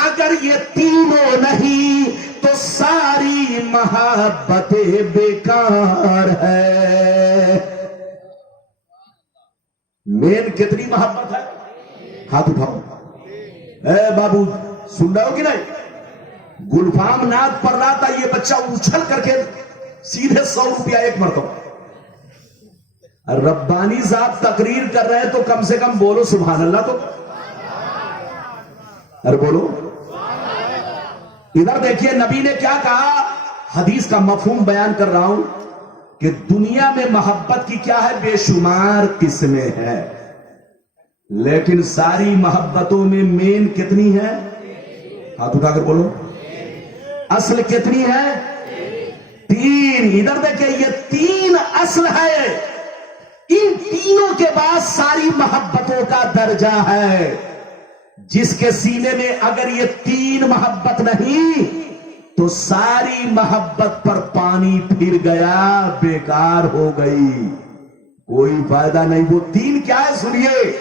اگر یہ تینوں نہیں تو ساری محبتیں بیکار ہے۔ مین کتنی محبت ہے؟ ہاتھ اٹھاؤ، اے بابو سن رہے ہو کہ نہیں؟ گلفام ناد پڑھ رہا تھا، یہ بچہ اچھل کر کے سیدھے 100 روپیہ ایک مرتبہ۔ ربانی صاحب تقریر کر رہے ہیں تو کم سے کم بولو سبحان اللہ تو، ارے بولو۔ ادھر دیکھیے نبی نے کیا کہا، حدیث کا مفہوم بیان کر رہا ہوں کہ دنیا میں محبت کی کیا ہے؟ بے شمار قسمیں ہیں، لیکن ساری محبتوں میں مین کتنی ہے؟ ہاتھ اٹھا کر بولو، اصل کتنی ہے؟ تین۔ ادھر دیکھیں، یہ تین اصل ہے، ان تینوں کے بعد ساری محبتوں کا درجہ ہے۔ جس کے سینے میں اگر یہ تین محبت نہیں تو ساری محبت پر پانی پھر گیا، بیکار ہو گئی، کوئی فائدہ نہیں۔ وہ تین کیا ہے سنیے،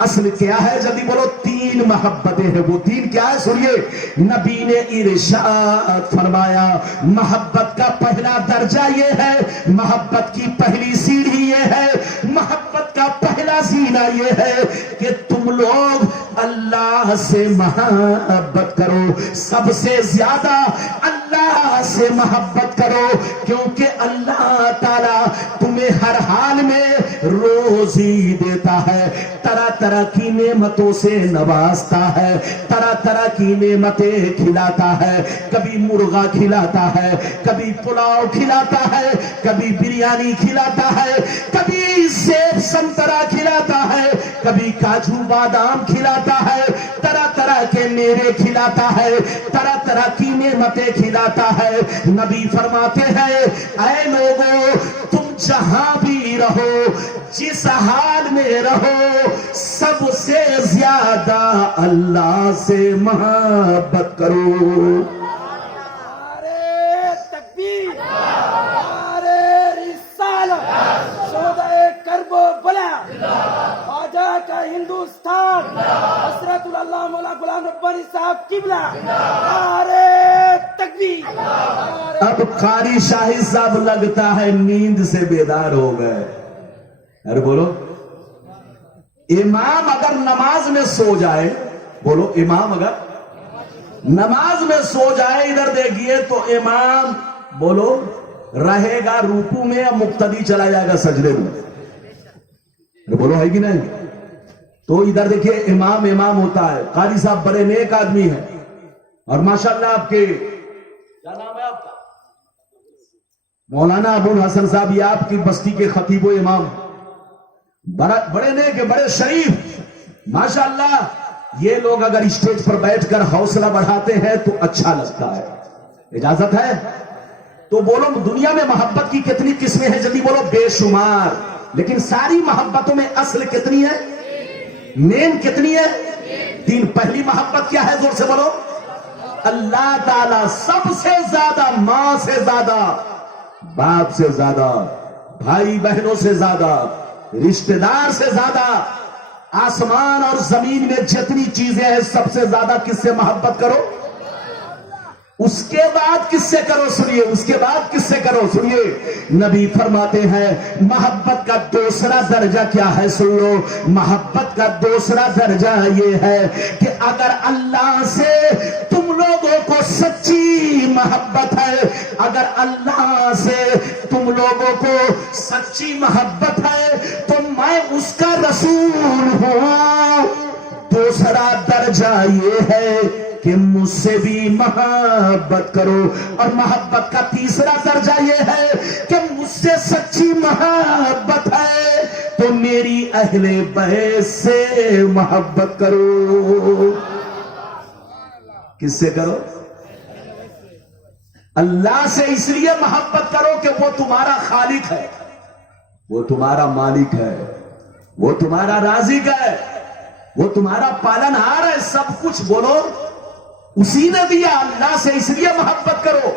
اصل کیا ہے جلدی بولو؟ 3 محبتیں ہیں. وہ 3 کیا ہے سنیے. نبی نے ارشاد فرمایا محبت کا پہلا درجہ یہ ہے, محبت کی پہلی سیڑھی یہ ہے, محبت کا پہلا زینہ یہ ہے کہ تم لوگ اللہ سے محبت کرو, سب سے زیادہ اللہ سے محبت کرو, کیونکہ اللہ تعالی تمہیں ہر حال میں روزی دیتا ہے, طرح طرح کی نعمتوں سے نوازتا ہے, طرح طرح کی نعمتیں کھلاتا ہے. کبھی مرغا کھلاتا ہے, کبھی پلاؤ کھلاتا ہے, کبھی بریانی کھلاتا ہے, کبھی سیب سنترا کھلاتا ہے, کبھی کاجو بادام کھلاتا ہے, طرح طرح کے میوے کھلاتا ہے, طرح طرح کی نعمتیں کھلاتا ہے. نبی فرماتے ہیں اے لوگوں تم جہاں بھی رہو, جس حال میں رہو, سب سے زیادہ اللہ سے محبت کرو. نعرے تکبیر, نعرے رسالت, شہدائے کرب و بلا, خواجہ کا ہندوستان, حضرت اللہ مولا غلام ربانی صاحب قبلہ, نعرے تکبیر. اب قاری شاہد صاحب لگتا ہے نیند سے بیدار ہو گئے. ارے بولو, امام اگر نماز میں سو جائے, بولو امام اگر نماز میں سو جائے, ادھر دیکھیے تو امام بولو رہے گا رکوع میں یا مقتدی چلا جائے گا سجدے میں؟ ارے بولو ہے کہ نہیں؟ تو ادھر دیکھیے امام ہوتا ہے. قاری صاحب بڑے نیک آدمی ہیں اور ماشاءاللہ آپ کے کیا نام ہے آپ کا؟ مولانا ابو الحسن صاحب, یہ آپ کی بستی کے خطیب و امام, بڑے نیک, بڑے شریف ماشاءاللہ. یہ لوگ اگر اسٹیج پر بیٹھ کر حوصلہ بڑھاتے ہیں تو اچھا لگتا ہے. اجازت ہے تو بولو دنیا میں محبت کی کتنی قسمیں ہیں جلدی بولو؟ بے شمار. لیکن ساری محبتوں میں اصل کتنی ہے, مین کتنی ہے؟ 3. پہلی محبت کیا ہے؟ زور سے بولو. اللہ تعالی سب سے زیادہ, ماں سے زیادہ, باپ سے زیادہ, بھائی بہنوں سے زیادہ, رشتہ دار سے زیادہ, آسمان اور زمین میں جتنی چیزیں ہیں سب سے زیادہ کس سے محبت کرو؟ اس کے بعد کس سے کرو؟ سنیے, اس کے بعد کس سے کرو؟ سنیے, نبی فرماتے ہیں محبت کا دوسرا درجہ کیا ہے؟ سن لو, محبت کا دوسرا درجہ یہ ہے کہ اگر اللہ سے تم لوگوں کو سچی محبت ہے, اگر اللہ سے تم لوگوں کو سچی محبت ہے تو میں اس کا رسول ہوں. دوسرا درجہ یہ ہے کہ مجھ سے بھی محبت کرو, اور محبت کا تیسرا درجہ یہ ہے کہ مجھ سے سچی محبت ہے تو میری اہل بیت سے محبت کرو. کس سے کرو؟ اللہ سے اس لیے محبت کرو کہ وہ تمہارا خالق ہے, وہ تمہارا مالک ہے, وہ تمہارا رازق ہے, وہ تمہارا پالنہار ہے, سب کچھ بولو اسی نے دیا. اللہ سے اس لیے محبت کرو,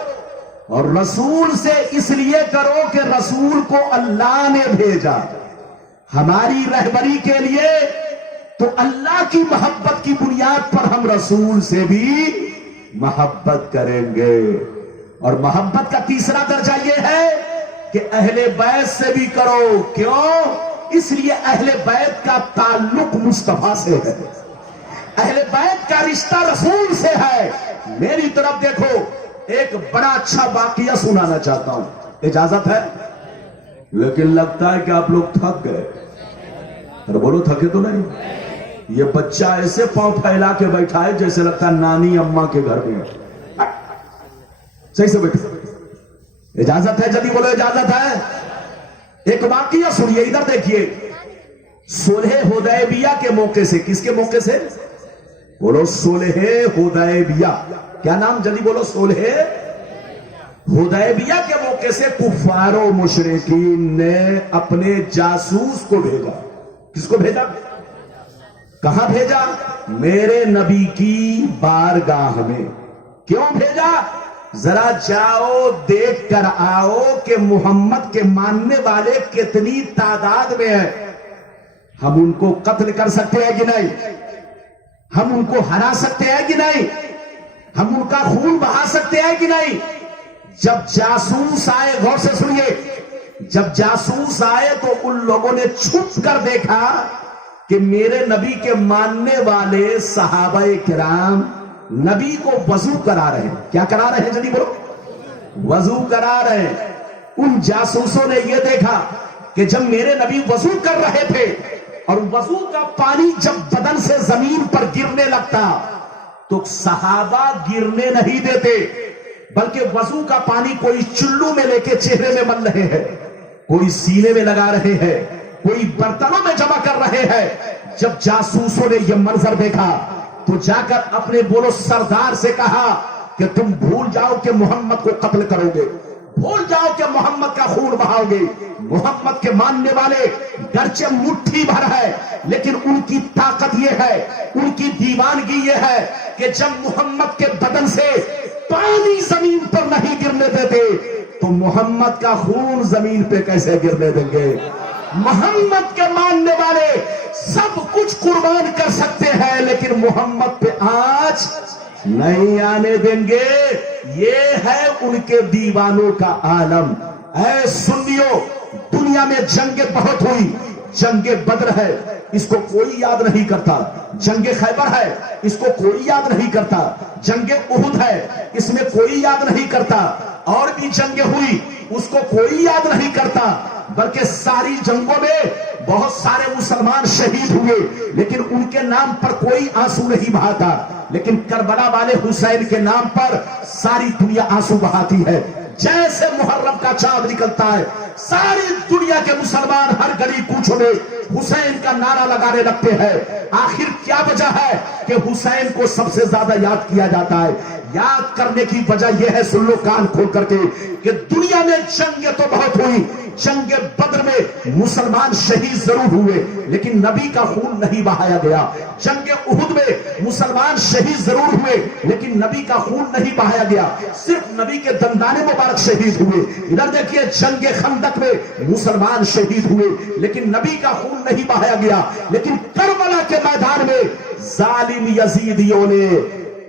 اور رسول سے اس لیے کرو کہ رسول کو اللہ نے بھیجا ہماری رہبری کے لیے, تو اللہ کی محبت کی بنیاد پر ہم رسول سے بھی محبت کریں گے. اور محبت کا تیسرا درجہ یہ ہے کہ اہل بیت سے بھی کرو. کیوں؟ اس لیے اہل بیت کا تعلق مصطفیٰ سے ہے, اہل بیت کا رشتہ رسول سے ہے. میری طرف دیکھو, ایک بڑا اچھا واقعہ سنانا چاہتا ہوں, اجازت ہے؟ لیکن لگتا ہے کہ آپ لوگ تھک گئے. ارے بولو تھکے تو نہیں؟ یہ بچہ ایسے پاؤں پھیلا کے بیٹھا ہے جیسے لگتا ہے نانی اماں کے گھر میں. صحیح سے بیٹھو, اجازت ہے؟ جلدی بولو اجازت ہے. ایک واقعہ سنیے, ادھر دیکھیے. صلح حدیبیہ کے موقع سے, کس کے موقع سے؟ بولو صلح حدیبیہ. کیا نام؟ جلدی بولو. صلح حدیبیہ کے موقع سے کفار و مشرکین نے اپنے جاسوس کو بھیجا. کس کو بھیجا؟ کہاں بھیجا؟ میرے نبی کی بارگاہ میں. کیوں بھیجا؟ ذرا جاؤ دیکھ کر آؤ کہ محمد کے ماننے والے کتنی تعداد میں ہیں. ہم ان کو قتل کر سکتے ہیں کہ نہیں؟ ہم ان کو ہرا سکتے ہیں کہ نہیں؟ ہم ان کا خون بہا سکتے ہیں کہ نہیں؟ جب جاسوس آئے، غور سے سنیے، جب جاسوس آئے تو ان لوگوں نے چھپ کر دیکھا کہ میرے نبی کے ماننے والے صحابہ کرام نبی کو وضو کرا رہے ہیں۔ کیا کرا رہے ہیں جلدی بولو؟ وضو کرا رہے ہیں۔ ان جاسوسوں نے یہ دیکھا کہ جب میرے نبی وضو کر رہے تھے اور وضو کا پانی جب بدن سے زمین پر گرنے لگتا تو صحابہ گرنے نہیں دیتے، بلکہ وضو کا پانی کوئی چلو میں لے کے چہرے میں مل رہے ہیں، کوئی سینے میں لگا رہے ہیں، کوئی برتنوں میں جمع کر رہے ہیں۔ جب جاسوسوں نے یہ منظر دیکھا تو جا کر اپنے بولو سردار سے کہا کہ تم بھول جاؤ کہ محمد کو قتل کرو گے، بھول جاؤ کہ محمد کا خون بہاؤ گے۔ محمد کے ماننے والے گرچہ مٹھی بھر ہے، لیکن ان کی طاقت یہ ہے، ان کی دیوانگی یہ ہے کہ جب محمد کے بدن سے پانی زمین پر نہیں گرنے دیتے تو محمد کا خون زمین پہ کیسے گرنے دیں گے؟ محمد کے ماننے والے سب کچھ قربان کر سکتے ہیں لیکن محمد پہ آنچ نہیں آنے دیں گے۔ یہ ہے ان کے دیوانوں کا عالم۔ اے سنیو، دنیا میں جنگیں بہت ہوئی، جنگ بدر ہے اس کو کوئی یاد نہیں کرتا، جنگ خیبر ہے اس کو کوئی یاد نہیں کرتا، جنگ احد ہے اس میں کوئی یاد نہیں کرتا، اور بھی جنگیں ہوئی اس کو کوئی یاد نہیں کرتا، بلکہ ساری جنگوں میں بہت سارے مسلمان شہید ہوئے لیکن ان کے نام پر کوئی آنسو نہیں بہاتا، لیکن کربلا والے حسین کے نام پر ساری دنیا آنسو بہاتی ہے۔ جیسے محرم کا چاند نکلتا ہے ساری دنیا کے مسلمان ہر گلی کوچوں میں حسین کا نعرہ لگانے لگتے ہیں۔ آخر کیا وجہ ہے کہ حسین کو سب سے زیادہ یاد کیا جاتا ہے؟ یاد کرنے کی وجہ یہ ہے، سن لو کان کھول کر کے، کہ دنیا میں جنگیں تو بہت ہوئی، جنگ بدر میں مسلمان شہید ضرور ہوئے لیکن نبی کا خون نہیں بہایا گیا، جنگ احد میں مسلمان شہید ضرور ہوئے لیکن نبی کا خون نہیں بہایا گیا، صرف نبی کے دندان مبارک شہید ہوئے۔ ادھر دیکھیے جنگ خندق میں مسلمان شہید ہوئے لیکن نبی کا خون نہیں بہایا گیا، لیکن کربلا کے میدان میں ظالم یزیدیوں نے،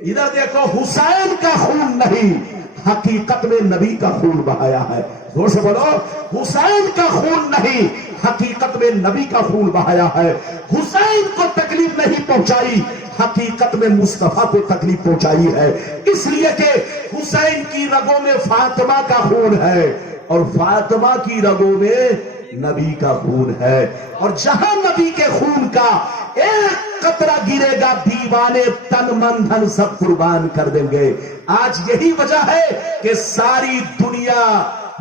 ادھر دیکھو، حسین کا خون نہیں حقیقت میں نبی کا خون بہایا ہے۔ زور سے بولو، حسین کا خون نہیں حقیقت میں نبی کا خون بہایا ہے۔ حسین کو تکلیف نہیں پہنچائی، حقیقت میں مصطفیٰ کو تکلیف پہنچائی ہے، اس لیے کہ حسین کی رگوں میں فاطمہ کا خون ہے اور فاطمہ کی رگوں میں نبی کا خون ہے، اور جہاں نبی کے خون کا ایک قطرہ گرے گا دیوانے تن من دھن سب قربان کر دیں گے۔ آج یہی وجہ ہے کہ ساری دنیا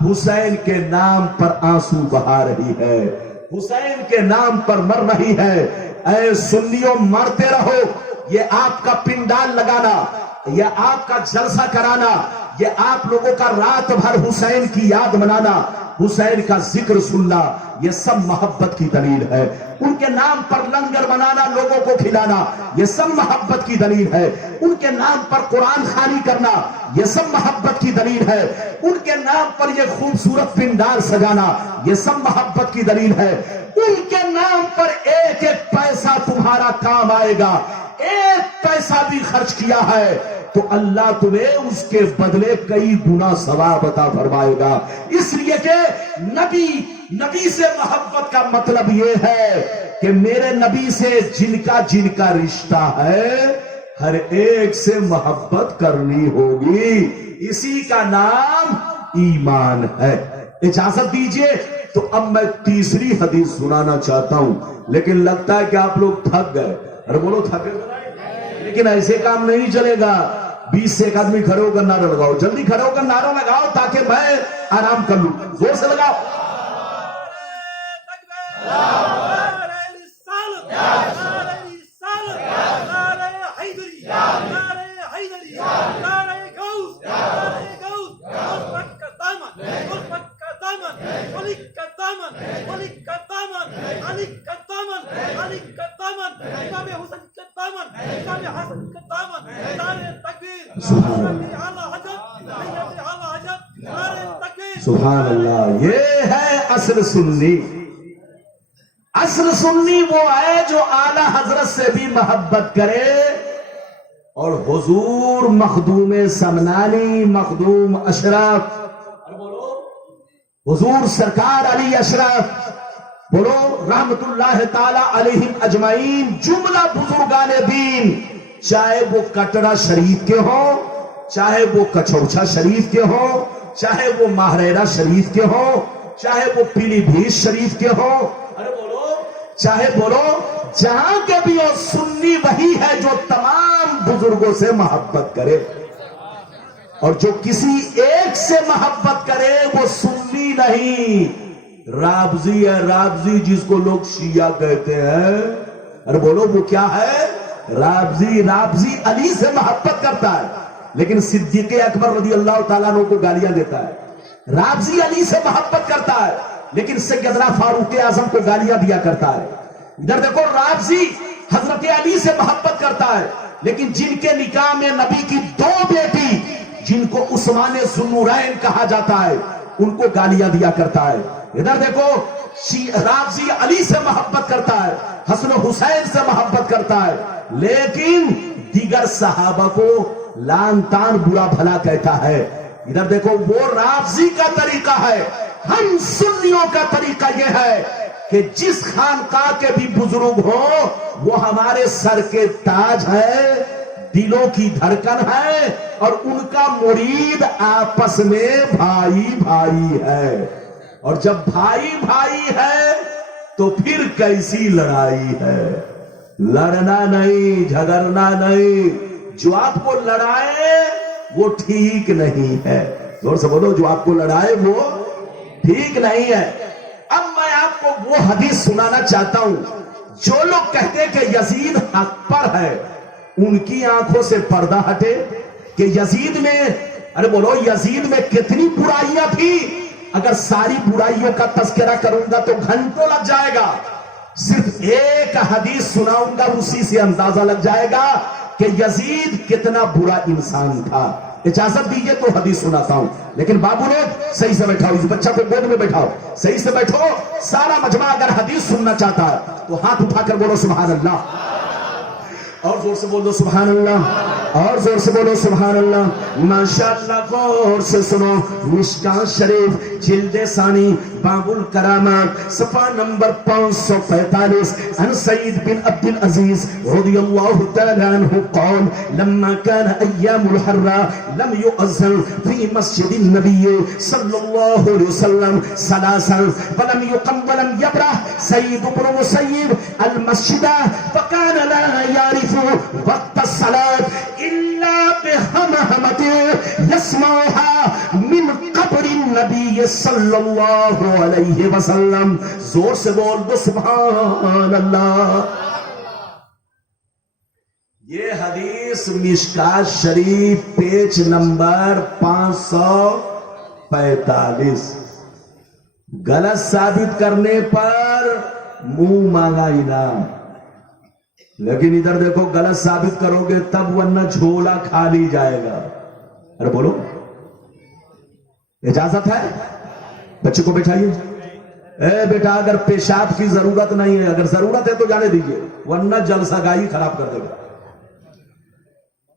حسین کے نام پر آنسو بہا رہی ہے، حسین کے نام پر مر رہی ہے۔ اے سنیوں، مرتے رہو، یہ آپ کا پنڈال لگانا، یہ آپ کا جلسہ کرانا، یہ آپ لوگوں کا رات بھر حسین کی یاد منانا، حسین کا ذکر سننا، یہ سب محبت کی دلیل ہے۔ ان کے نام پر لنگر بنانا، لوگوں کو کھلانا، یہ سب محبت کی دلیل ہے۔ ان کے نام پر قرآن خوانی کرنا، یہ سب محبت کی دلیل ہے۔ ان کے نام پر یہ خوبصورت پنڈال سجانا، یہ سب محبت کی دلیل ہے۔ ان کے نام پر ایک ایک پیسہ تمہارا کام آئے گا، ایک پیسہ بھی خرچ کیا ہے تو اللہ تمہیں اس کے بدلے کئی گنا ثواب عطا فرمائے گا۔ اس لیے کہ نبی سے محبت کا مطلب یہ ہے کہ میرے نبی سے جن کا رشتہ ہے ہر ایک سے محبت کرنی ہوگی، اسی کا نام ایمان ہے۔ اجازت دیجئے تو اب میں تیسری حدیث سنانا چاہتا ہوں، لیکن لگتا ہے کہ آپ لوگ تھک گئے۔ ارے بولو تھکے، لیکن ایسے کام نہیں چلے گا۔ 20 سے ایک آدمی کھڑے ہو کر نعرہ لگاؤ، جلدی کھڑے ہو کر نعرہ لگاؤ تاکہ میں آرام کر لوں۔ زور سے لگاؤ۔ سبحان اللہ، یہ ہے اصل سنی۔ اصل سنی وہ ہے جو اعلی حضرت سے بھی محبت کرے اور حضور مخدوم سمنانی مخدوم اشرف حضور سرکار علی اشرف بولو رحمت اللہ تعالی علیہم اجمعین جملہ بزرگان دین، چاہے وہ کٹرا شریف کے ہوں، چاہے وہ کچھوچا شریف کے ہوں، چاہے وہ ماہریرا شریف کے ہوں، چاہے وہ پیلی بھیت شریف کے ہوں، چاہے بولو جہاں کے بھی ہو، سنی وہی ہے جو تمام بزرگوں سے محبت کرے، اور جو کسی ایک سے محبت کرے وہ سنی نہیں، رابضی ہے، رابضی جس کو لوگ شیعہ کہتے ہیں، ارے بولو وہ کیا ہے؟ رابضی علی سے محبت کرتا ہے لیکن صدیق اکبر رضی اللہ تعالیٰ عنہ کو گالیاں دیتا ہے، رابضی علی سے محبت کرتا ہے لیکن سیدنا فاروق اعظم کو گالیاں دیا کرتا ہے۔ ادھر دیکھو رابضی حضرت علی سے محبت کرتا ہے لیکن جن کے نکاح میں نبی کی 2 بیٹی جن کو عثمان ذوالنورین کہا جاتا ہے ان کو گالیاں دیا کرتا ہے۔ ادھر دیکھو رابضی علی سے محبت کرتا ہے، حسن و حسین سے محبت کرتا ہے لیکن دیگر صحابہ کو لان تان برا بھلا کہتا ہے۔ ادھر دیکھو وہ رابضی کا طریقہ ہے، ہم سنیوں کا طریقہ یہ ہے کہ جس خانقاہ کے بھی بزرگ ہو وہ ہمارے سر کے تاج ہے، دلوں کی دھڑکن ہے اور ان کا مرید آپس میں بھائی بھائی ہے، اور جب بھائی بھائی ہے تو پھر کیسی لڑائی ہے؟ لڑنا نہیں، جھگڑنا نہیں، جو آپ کو لڑائے وہ ٹھیک نہیں ہے، زور سے بولو جو آپ کو لڑائے وہ ٹھیک نہیں ہے۔ اب میں آپ کو وہ حدیث سنانا چاہتا ہوں، جو لوگ کہتے کہ یزید حق پر ہے ان کی آنکھوں سے پردہ ہٹے کہ یزید میں، ارے بولو یزید میں کتنی برائیاں تھی، اگر ساری برائیوں کا تذکرہ کروں گا تو گھنٹوں لگ جائے گا، صرف ایک حدیث سناؤں گا اسی سے اندازہ لگ جائے گا کہ یزید کتنا برا انسان تھا۔ اجازت دیجئے تو حدیث سناتا ہوں، لیکن بابو لوگ صحیح سے بیٹھاؤ، اس بچہ کو گود میں بیٹھاؤ، صحیح سے بیٹھو، سارا مجمع اگر حدیث سننا چاہتا ہے تو ہاتھ اٹھا کر بولو سبحان اللہ، اور زور سے بولو سبحان اللہ، اور زور سے بولو سبحان اللہ۔ ماشاءاللہ غور سے سنو، مشکاۃ شریف جلد ثانی باب الکرامات صفحہ نمبر 545، عن سعید بن عبد العزیز رضی اللہ تعالی عنہ قال لما كان ایام الحرہ لم يؤذن في مسجد النبی صلی اللہ علیہ وسلم ثلاثا ولم يقم ولم يبرح سعید بن مسیب المسجد فكان لا يعرف وقت الصلاة الا بہمہمۃ يسمعها من قبر النبی صلی اللہ علیہ وسلم۔ زور سے بول دو سبحان اللہ۔ یہ حدیث مشکاۃ شریف پیج نمبر 545، غلط ثابت کرنے پر منہ مانگا انعام، لیکن ادھر دیکھو غلط ثابت کرو گے تب ورنہ جھولا کھالی جائے گا۔ ارے بولو اجازت ہے؟ بچے کو بٹھائیے۔ اے بیٹا اگر پیشاب کی ضرورت نہیں ہے، اگر ضرورت ہے تو جانے دیجئے ورنہ جلسہ گاہی خراب کر دے گا۔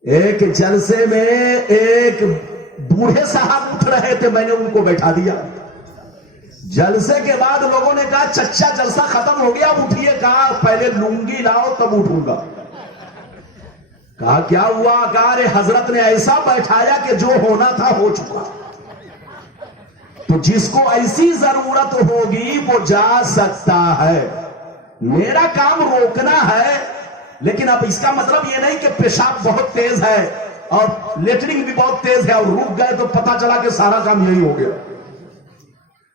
ایک جلسے میں ایک بوڑھے صاحب اٹھ رہے تھے، میں نے ان کو بیٹھا دیا، جلسے کے بعد لوگوں نے کہا چچا جلسہ ختم ہو گیا اٹھیے، کہا پہلے لنگی لاؤ تب اٹھوں گا۔ کہا کیا ہوا؟ کہا رے حضرت نے ایسا بیٹھایا کہ جو ہونا تھا ہو چکا، تو جس کو ایسی ضرورت ہوگی وہ جا سکتا ہے، میرا کام روکنا ہے، لیکن اب اس کا مطلب یہ نہیں کہ پیشاب بہت تیز ہے اور لیٹرنگ بھی بہت تیز ہے اور رک گئے تو پتا چلا کہ سارا کام یہی ہو گیا۔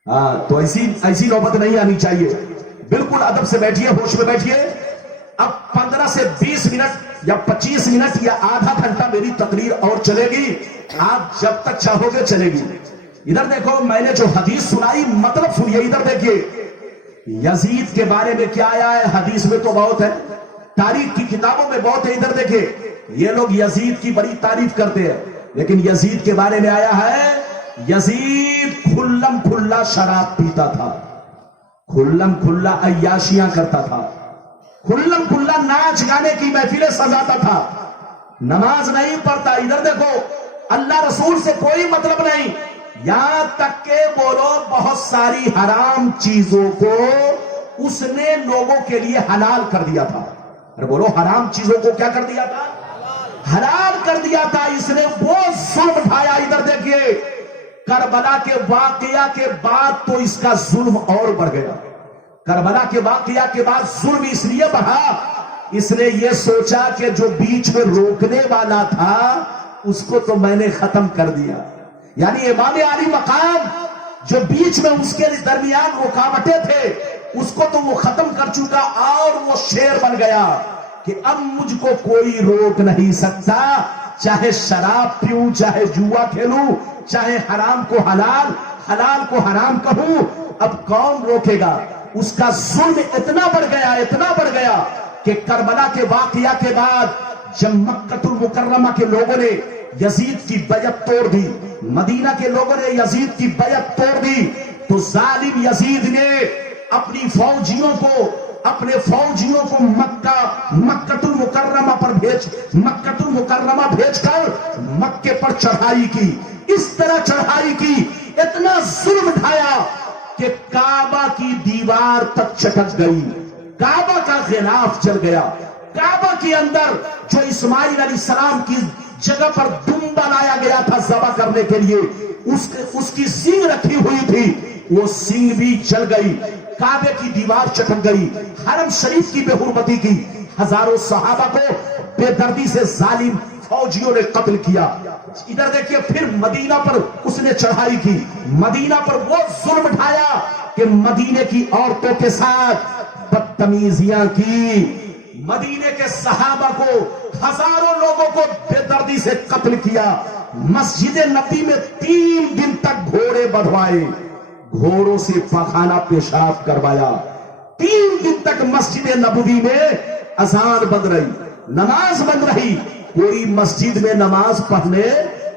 ہاں تو ایسی نوبت نہیں آنی چاہیے، بالکل ادب سے بیٹھیے، ہوش میں بیٹھیے۔ اب 15 سے 20 منٹ یا 25 منٹ یا آدھا گھنٹہ میری تقریر اور چلے گی، آپ جب تک چاہو گے چلے گی۔ ادھر دیکھو میں نے جو حدیث سنائی مطلب سنیے، ادھر دیکھیے یزید کے بارے میں کیا آیا ہے، حدیث میں تو بہت ہے، تاریخ کی کتابوں میں بہت ہے۔ ادھر دیکھیے یہ لوگ یزید کی بڑی تعریف کرتے ہیں، لیکن یزید کے بارے میں آیا ہے یزید کھلم کھلا شراب پیتا تھا، کھلم کھلا عیاشیاں کرتا تھا، کھلم کھلا ناچ گانے کی محفلیں سجاتا تھا، نماز نہیں پڑھتا. ادھر دیکھو، اللہ رسول سے کوئی مطلب نہیں، یہاں تک کہ بولو بہت ساری حرام چیزوں کو اس نے لوگوں کے لیے حلال کر دیا تھا. ارے بولو، حرام چیزوں کو کیا کر دیا تھا؟ حلال کر دیا تھا. اس نے وہ ظلم اٹھایا. ادھر دیکھیے، کربلا کے واقعہ کے بعد تو اس کا ظلم اور بڑھ گیا. کربلا کے واقعہ کے بعد ظلم اس لیے بڑھا، اس نے یہ سوچا کہ جو بیچ میں روکنے والا تھا اس کو تو میں نے ختم کر دیا. یعنی امام علی مقام جو بیچ میں اس کے درمیان رکاوٹیں تھے اس کو تو وہ ختم کر چکا، اور وہ شیر بن گیا کہ اب مجھ کو کوئی روک نہیں سکتا. چاہے شراب پیوں، چاہے جوا کھیلوں، چاہے حرام کو حلال، حلال کو حرام کہوں، اب کون روکے گا؟ اس کا ظلم اتنا بڑھ گیا، اتنا بڑھ گیا کہ کربلا کے واقعہ کے بعد جب مکہ المکرمہ کے لوگوں نے یزید کی بیعت توڑ دی، مدینہ کے لوگوں نے یزید کی بیعت توڑ دی، تو ظالم یزید نے اپنی فوجیوں کو مکہ المکرمہ پر بھیج کر مکے پر چڑھائی کی. اس طرح چڑھائی کی، اتنا ظلم ڈھایا کہ کعبہ کی دیوار تک چٹک گئی، کعبہ کا غلاف جل گیا. کعبہ کے اندر جو اسماعیل علیہ السلام کی جگہ پر دمبا لایا گیا تھا ذبح کرنے کے لیے، اس کی سینگ رکھی ہوئی تھی، وہ سینگ بھی جل گئی، کعبے کی دیوار چٹک گئی. حرم شریف کی بے حرمتی کی، ہزاروں صحابہ کو بے دردی سے ظالم فوجیوں نے قتل کیا. ادھر دیکھیے، پھر مدینہ پر اس نے چڑھائی کی، مدینہ پر وہ ظلم ڈھایا کہ مدینے کی عورتوں کے ساتھ بدتمیزیاں کی، مدینے کے صحابہ کو، ہزاروں لوگوں کو بے دردی سے قتل کیا. مسجد نبی میں 3 دن تک گھوڑے بڑھوائے، گھوڑوں سے پخانہ پیشاب کروایا. 3 دن تک مسجد نبوی میں اذان بند رہی، نماز بند رہی، کوئی مسجد میں نماز پڑھنے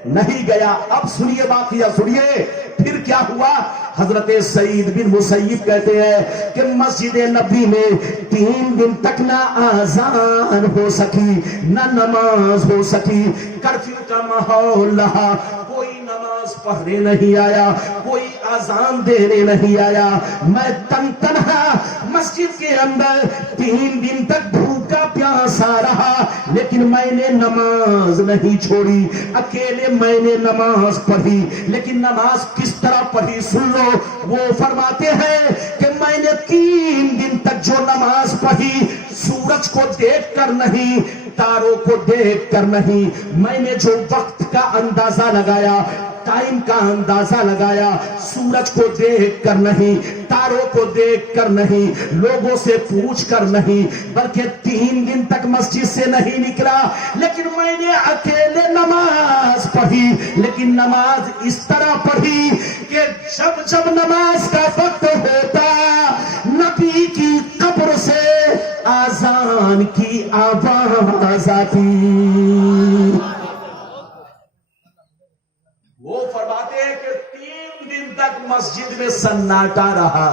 نہیں گیا. اب سنیے واقعہ، سنیے پھر کیا ہوا. حضرت سعید بن مسیب کہتے ہیں کہ مسجد نبی میں 3 دن تک نہ آذان ہو سکی، نہ نماز ہو سکی. کرفیو کا ماحول رہا، کوئی نماز پڑھنے نہیں آیا، کوئی آذان دینے نہیں آیا. میں تنہا مسجد کے اندر 3 دن تک بھوکا پیاسا رہا، لیکن میں نے نماز نہیں چھوڑی. اکیلے میں نے نماز پڑھی، لیکن نماز کس طرح پڑھی سن لو. وہ فرماتے ہیں کہ میں نے 3 دن تک جو نماز پڑھی، سورج کو دیکھ کر نہیں، تاروں کو دیکھ کر نہیں، میں نے جو وقت کا اندازہ لگایا، ٹائم کا اندازہ لگایا، سورج کو دیکھ کر نہیں، تاروں کو دیکھ کر نہیں، لوگوں سے پوچھ کر نہیں، بلکہ 3 دن تک مسجد سے نہیں نکلا. لیکن میں نے اکیلے نماز پڑھی، لیکن نماز اس طرح پڑھی کہ جب نماز کا وقت ہوتا، نبی کی قبر سے آذان کی آواز آتی. وہ فرماتے ہیں کہ 3 دن تک مسجد میں سناٹا رہا،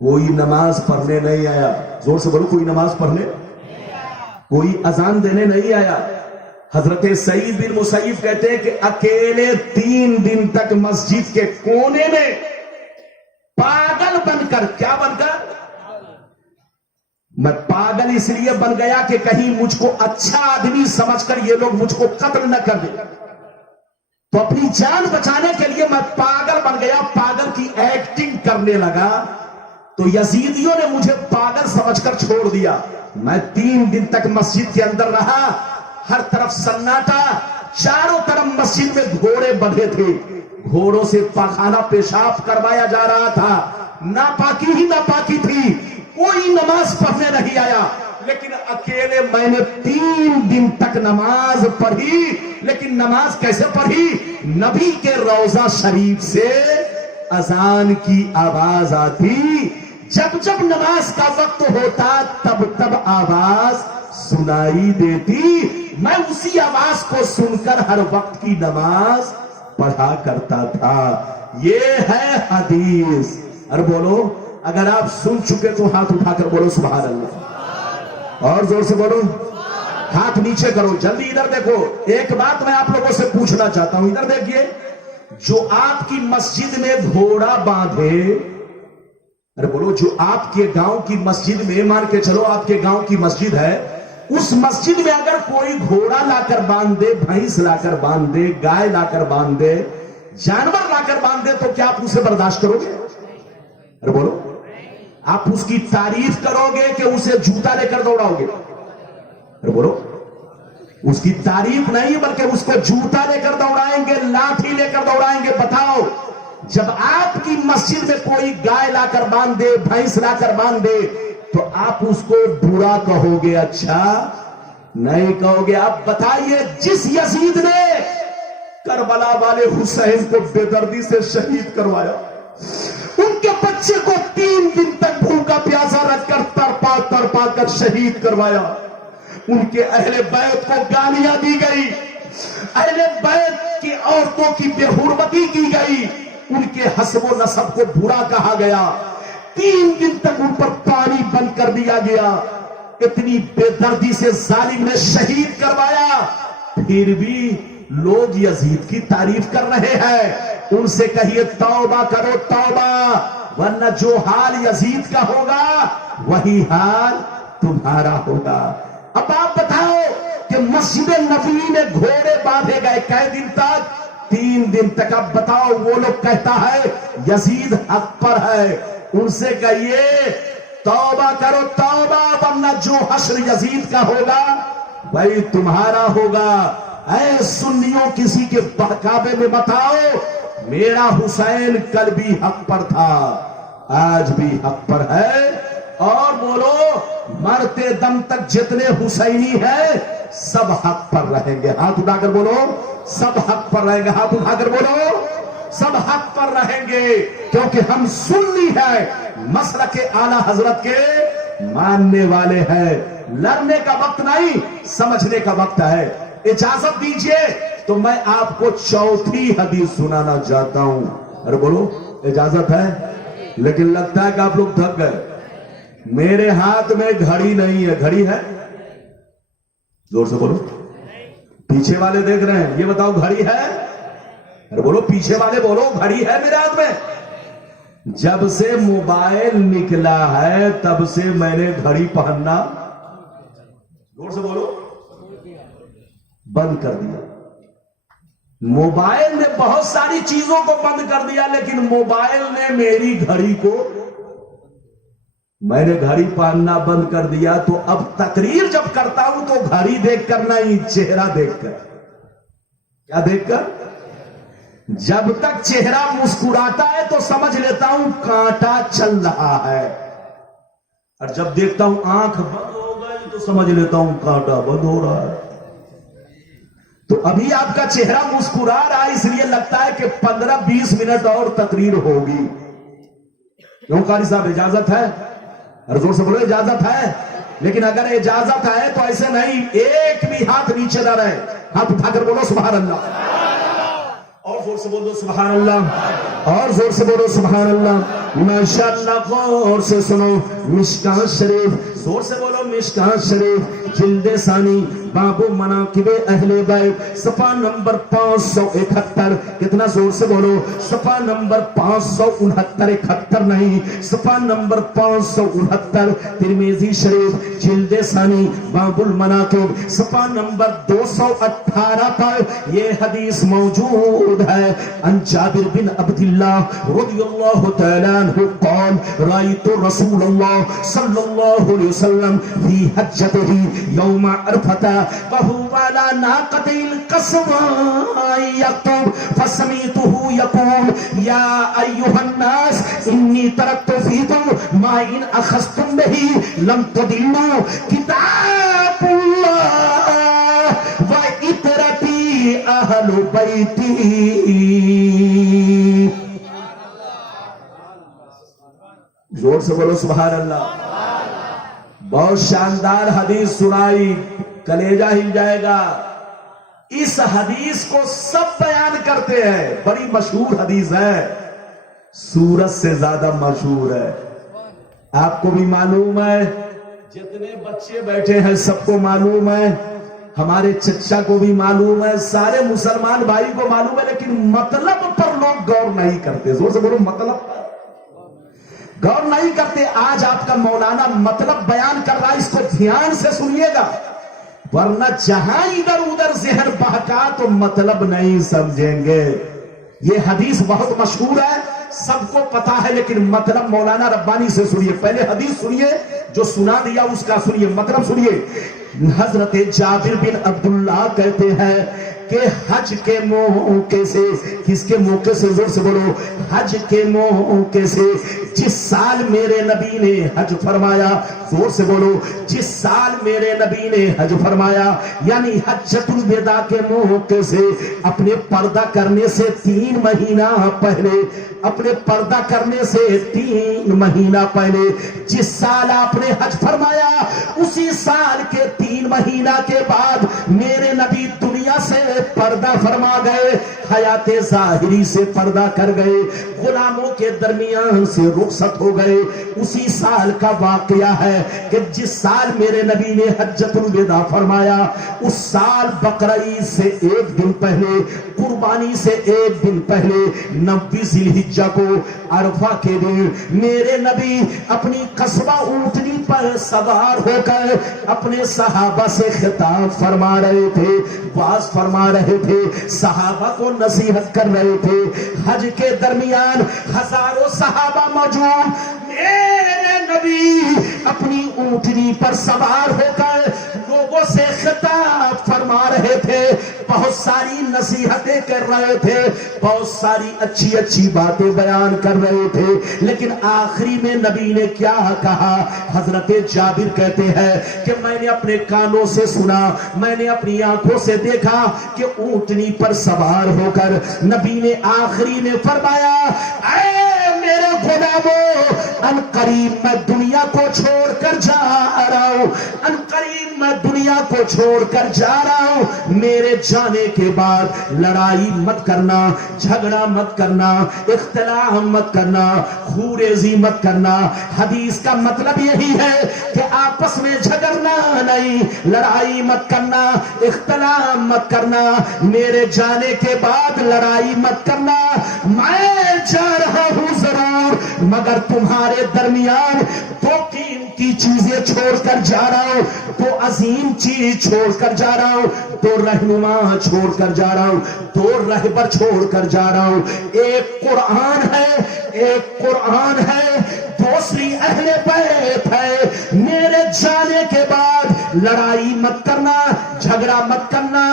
کوئی نماز پڑھنے نہیں آیا. زور سے بولو، کوئی نماز پڑھنے، کوئی اذان دینے نہیں آیا. حضرت سعید بن مسیب کہتے ہیں کہ اکیلے 3 دن تک مسجد کے کونے میں پاگل بن کر، کیا بن کر؟ میں پاگل اس لیے بن گیا کہ کہیں مجھ کو اچھا آدمی سمجھ کر یہ لوگ مجھ کو قتل نہ کر دیں، تو اپنی جان بچانے کے لیے میں پاگل بن گیا، پاگل کی ایکٹنگ کرنے لگا. تو یزیدیوں نے مجھے پاگل سمجھ کر چھوڑ دیا. میں 3 دن تک مسجد کے اندر رہا، ہر طرف سناٹا، چاروں طرف مسجد میں گھوڑے بندھے تھے، گھوڑوں سے پخانہ پیشاب کروایا جا رہا تھا. ناپاکی ہی ناپاکی تھی، کوئی نماز پڑھنے نہیں آیا. لیکن اکیلے میں نے 3 دن تک نماز پڑھی. لیکن نماز کیسے پڑھی؟ نبی کے روضہ شریف سے اذان کی آواز آتی، جب نماز کا وقت ہوتا تب آواز سنائی دیتی. میں اسی آواز کو سن کر ہر وقت کی نماز پڑھا کرتا تھا. یہ ہے حدیث. اور بولو اگر آپ سن چکے تو ہاتھ اٹھا کر بولو سبحان اللہ، اور زور سے بولو، ہاتھ نیچے کرو، جلدی ادھر دیکھو۔ ایک بات میں آپ لوگوں سے پوچھنا چاہتا ہوں، ادھر دیکھیے، جو آپ کی مسجد میں گھوڑا باندھے، ارے بولو، جو آپ کے گاؤں کی مسجد میں، مان کے چلو آپ کے گاؤں کی مسجد ہے، اس مسجد میں اگر کوئی گھوڑا لا کر باندھ دے، بھینس لا کر باندھ دے، گائے لا کر باندھ دے، جانور لا کر باندھ دے، تو کیا آپ اسے برداشت کرو گے؟ ارے بولو، آپ اس کی تعریف کرو گے کہ اسے جوتا لے کر دوڑاؤ گے؟ ارے بولو، اس کی تعریف نہیں بلکہ اس کو جوتا لے کر دوڑائیں گے، لاٹھی لے کر دوڑائیں گے۔ بتاؤ، جب آپ کی مسجد میں کوئی گائے لا کر باندھ دے، بھینس لا کر باندھ دے، تو آپ اس کو برا کہو گے؟ اچھا نہیں کہو گے۔ آپ بتائیے، جس یزید نے کربلا والے حسین کو بے دردی سے شہید کروایا، ان کے بچے کو 3 دن تک بھوکا پیاسا رکھ کر تڑپا تڑپا کر شہید کروایا، ان کے اہل بیت کو گالیاں دی گئی، اہل بیت کی عورتوں کی بے حرمتی کی گئی، ان کے حسب و نسب کو برا کہا گیا، 3 دن تک ان پر پانی بند کر دیا گیا، اتنی بے دردی سے ظالم نے شہید کروایا، پھر بھی لوگ یزید کی تعریف کر رہے ہیں۔ ان سے کہیے توبہ کرو، توبہ، ورنہ جو حال یزید کا ہوگا وہی حال تمہارا ہوگا۔ اب آپ بتاؤ کہ مسجد نبوی میں گھوڑے باندھے گئے کئے دن تک؟ 3 دن تک۔ اب بتاؤ، وہ لوگ کہتا ہے یزید حق پر ہے، ان سے کہیے توبہ کرو، توبہ، ورنہ جو حشر یزید کا ہوگا وہی تمہارا ہوگا۔ اے سنیوں، کسی کے بہکاوے میں مت آؤ، میرا حسین کل بھی حق پر تھا، آج بھی حق پر ہے، اور بولو، مرتے دم تک جتنے حسینی ہیں سب حق پر رہیں گے۔ ہاتھ اٹھا کر بولو، سب حق پر رہیں گے۔ ہاتھ اٹھا کر بولو، سب حق پر رہیں گے، کیونکہ ہم سنی ہیں، مسلک اعلی حضرت کے ماننے والے ہیں۔ لڑنے کا وقت نہیں، سمجھنے کا وقت ہے۔ اجازت دیجئے تو میں آپ کو چوتھی حدیث سنانا چاہتا ہوں۔ ارے بولو، اجازت ہے؟ لیکن لگتا ہے کہ آپ لوگ تھک گئے۔ میرے ہاتھ میں گھڑی نہیں ہے، گھڑی ہے؟ زور سے بولو، پیچھے والے دیکھ رہے ہیں، یہ بتاؤ گھڑی ہے؟ ارے بولو، پیچھے والے بولو، گھڑی ہے میرے ہاتھ میں؟ جب سے موبائل نکلا ہے تب سے میں نے گھڑی پہننا، زور سے بولو، بند کر دیا۔ موبائل نے بہت ساری چیزوں کو بند کر دیا، لیکن موبائل نے میری گھڑی کو، میں نے گھڑی پہننا بند کر دیا۔ تو اب تقریر جب کرتا ہوں تو گھڑی دیکھ کر نہیں، چہرہ دیکھ کر۔ کیا دیکھ کر؟ جب تک چہرہ مسکراتا ہے تو سمجھ لیتا ہوں کانٹا چل رہا ہے، اور جب دیکھتا ہوں آنکھ بند ہو گئی تو سمجھ لیتا ہوں کانٹا بند ہو رہا ہے۔ تو ابھی آپ کا چہرہ مسکرا رہا ہے، اس لیے لگتا ہے کہ 15-20 منٹ اور تقریر ہوگی۔ کیوں قاری صاحب، اجازت ہے؟ زور سے بولو، اجازت ہے؟ لیکن اگر اجازت ہے تو ایسے نہیں، ایک بھی ہاتھ نیچے نہ رہے، ہاتھ اٹھا کر بولو سبحان اللہ، اور زور سے بولو سبحان اللہ، اور زور سے بولو سبحان اللہ۔ ماشاءاللہ، غور سے سنو، مشکاۃ شریف، زور سے بولو مشکاۃ شریف، جلد ثانی، باب مناقب اہل بیت، صفحہ نمبر 571۔ کتنا؟ زور سے بولو، صفحہ نمبر 569، 71 نہیں، صفحہ نمبر 569۔ ترمذی شریف، جلد ثانی، باب المناقب، صفحہ نمبر 218 پر یہ حدیث موجود ہے۔ عن جابر بن عبداللہ رضی اللہ تعالیٰ عنہ قال رأيت رسول اللہ صلی اللہ علیہ وسلم فی حجتہ یوم عرفہ وهو على ناقة القصواء يخطب فسمعته يقول يا أيها الناس إني تركت فيكم ما إن أخذتم به لم تضلوا كتاب الله وإطرتي أهل بيتي۔ زور سے بولو سبحان اللہ۔ بہت شاندار حدیث سنائی، کلیجہ ہل جائے گا۔ اس حدیث کو سب بیان کرتے ہیں، بڑی مشہور حدیث ہے، سورت سے زیادہ مشہور ہے۔ آپ کو بھی معلوم ہے, جتنے بچے بیٹھے ہیں سب کو معلوم ہے, ہمارے چچا کو بھی معلوم ہے, سارے مسلمان بھائی کو معلوم ہے, لیکن مطلب پر لوگ غور نہیں کرتے. زور سے بولو, مطلب پر غور نہیں کرتے. آج آپ کا مولانا مطلب بیان کر رہا ہے, اس کو دھیان سے سنیے گا, ورنہ جہاں ادھر ادھر ذہن بہکا تو مطلب نہیں سمجھیں گے. یہ حدیث بہت مشہور ہے, سب کو پتا ہے, لیکن مطلب مولانا ربانی سے سنیے. پہلے حدیث سنیے, جو سنا دیا اس کا سنیے, مطلب سنیے. حضرت جابر بن عبداللہ کہتے ہیں کہ حج کے موقع سے, کس کے موقع سے, زور سے بولو, حج کے موقع سے, جس سال میرے نبی نے حج فرمایا, زور سے بولو, جس سال میرے نبی نے حج فرمایا, یعنی حجۃ الوداع کے موقع سے, اپنے پردہ کرنے سے 3 مہینہ پہلے, اپنے پردہ کرنے سے 3 مہینہ پہلے جس سال آپ نے حج فرمایا, اسی سال کے 3 مہینہ کے بعد میرے نبی دنیا سے پردہ فرما گئے, حیات ظاہری سے پردہ کر گئے, غلاموں کے درمیان سے رخصت ہو گئے. اسی سال کا واقعہ ہے کہ جس سال میرے نبی نے حجۃ الوداع فرمایا, اس سال بقرہ عید سے 1 دن پہلے, قربانی سے 1 دن پہلے, 9 ذی الحجہ کو, عرفہ کے دن, میرے نبی اپنی قصبہ اونٹنی پر سوار ہو کر اپنے صحابہ سے خطاب فرما رہے تھے, واز فرما رہے تھے, صحابہ کو نصیحت کر رہے تھے. حج کے درمیان ہزاروں صحابہ موجود, میرے نبی اپنی اونٹنی پر سوار ہو کر لوگوں سے خطاب فرما رہے تھے, بہت ساری نصیحتیں کر رہے تھے, بہت ساری اچھی اچھی باتیں بیان کر رہے تھے, لیکن آخری میں نبی نے کیا کہا؟ حضرت جابر کہتے ہیں کہ میں نے اپنے کانوں سے سنا, میں نے اپنی آنکھوں سے دیکھا کہ اونٹنی پر سوار ہو کر نبی نے آخری میں فرمایا, اے میرے غلاموں, ان قریب میں دنیا کو چھوڑ کر جا رہا ہوں, ان قریب میں دنیا کو چھوڑ کر جا رہا ہوں, میرے جانے کے بعد لڑائی مت کرنا, جھگڑا مت کرنا, اختلاف مت کرنا, خوریزی مت کرنا. حدیث کا مطلب یہی ہے کہ آپس میں جھگڑنا نہیں, لڑائی مت کرنا, اختلاف مت کرنا, میرے جانے کے بعد لڑائی مت کرنا. میں جا رہا ہوں ضرور, مگر تمہارے درمیان 2 قیمتی چیزیں چھوڑ کر جا رہا ہوں, 2 عظیم چیز چھوڑ کر جا رہا ہوں, 2 رہنما چھوڑ کر جا رہا ہوں, 2 رہبر چھوڑ کر جا رہا ہوں. ایک قرآن ہے, ایک قرآن ہے, دوسری اہل بیت ہے. میرے جانے کے بعد لڑائی مت کرنا, جھگڑا مت کرنا,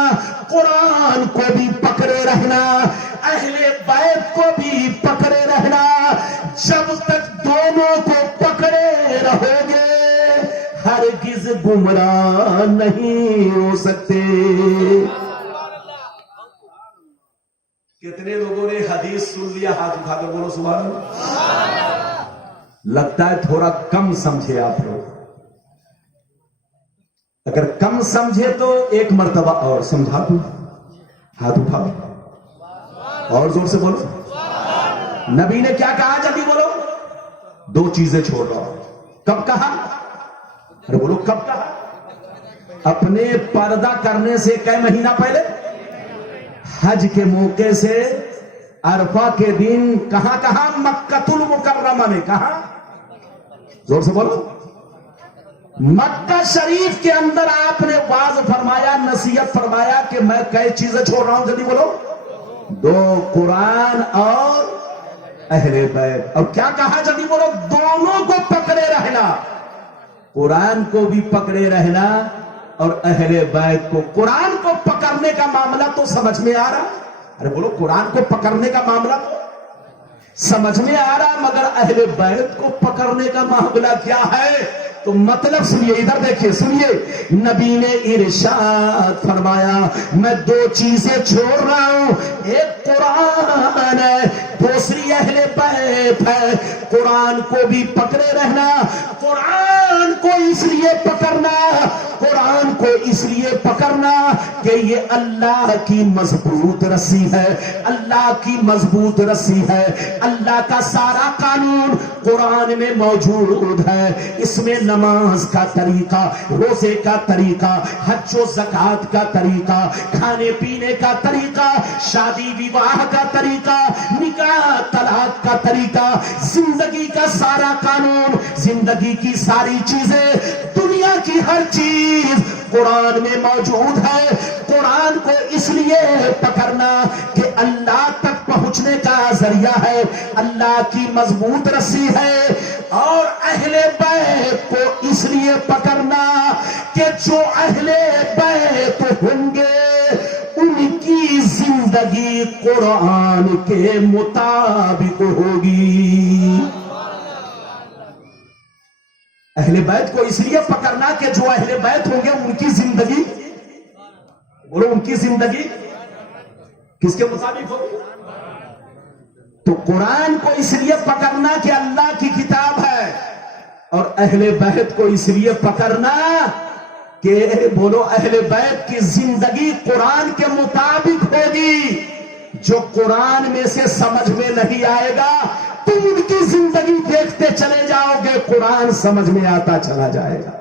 قرآن کو بھی پکڑے رہنا, اہل بیت کو بھی پکڑے رہنا. جب تک دونوں کو پکڑے رہو گے ہرگز گمراہ نہیں ہو سکتے. کتنے لوگوں نے حدیث سن لیا؟ ہاتھ اٹھا کر بولو سبحان اللہ. لگتا ہے تھوڑا کم سمجھے آپ لوگ. اگر کم سمجھے تو ایک مرتبہ اور سمجھا دوں. ہاتھ اٹھاؤ اور زور سے بولو. نبی نے کیا کہا؟ جلدی بولو. 2 چیزیں چھوڑ رہا ہوں. کب کہا؟ ارے بولو کب کہا؟ اپنے پردہ کرنے سے کئی مہینہ پہلے, حج کے موقع سے, عرفہ کے دن. کہاں کہاں؟ مکہ المکرمہ میں. کہاں؟ زور سے بولو. مکہ شریف کے اندر آپ نے واز فرمایا, نصیحت فرمایا کہ میں کئی چیزیں چھوڑ رہا ہوں. جلدی بولو. 2 قرآن اور اہل بیت. اور کیا کہا؟ جلدی بولو. دونوں کو پکڑے رہنا, قرآن کو بھی پکڑے رہنا اور اہل بیت کو. قرآن کو پکڑنے کا معاملہ تو سمجھ میں آ رہا. ارے بولو, قرآن کو پکڑنے کا معاملہ تو سمجھ میں آ رہا, مگر اہل بیت کو پکڑنے کا معاملہ کیا ہے؟ تو مطلب سنیے, ادھر دیکھیے, سنیے. نبی نے ارشاد فرمایا, میں 2 چیزیں چھوڑ رہا ہوں, ایک قرآن ہے, دوسری اہل بیت ہے. قرآن کو بھی پکڑے رہنا. قرآن کو اس لیے پکڑنا, قرآن کو اس لیے پکڑنا کہ یہ اللہ کی مضبوط رسی ہے، اللہ کی مضبوط رسی ہے۔ اللہ کا سارا قانون قرآن میں موجود ہے، اس میں نماز کا طریقہ، روزے کا طریقہ، حج و زکات کا طریقہ، کھانے پینے کا طریقہ، شادی وواہ کا طریقہ، نکاح طلاق کا طریقہ، زندگی کا سارا قانون، زندگی کی ساری چیزیں، دنیا کی ہر چیز قرآن میں موجود ہے۔ قرآن کو اس لیے پکڑنا کہ اللہ تک پہنچنے کا ذریعہ ہے، اللہ کی مضبوط رسی ہے۔ اور اہل بیت کو اس لیے پکڑنا کہ جو اہل بیت ہوں گے ان کی زندگی قرآن کے مطابق ہوگی۔ اہل بیت کو اس لیے پکڑنا کہ جو اہل بیت ہوں گے ان کی زندگی، بولو ان کی زندگی کس کے مطابق ہوگی؟ تو قرآن کو اس لیے پکڑنا کہ اللہ کی کتاب ہے، اور اہل بیت کو اس لیے پکڑنا کہ بولو اہل بیت کی زندگی قرآن کے مطابق ہوگی۔ جو قرآن میں سے سمجھ میں نہیں آئے گا تم ان کی زندگی دیکھتے چلے جاؤ گے، قرآن سمجھ میں آتا چلا جائے گا۔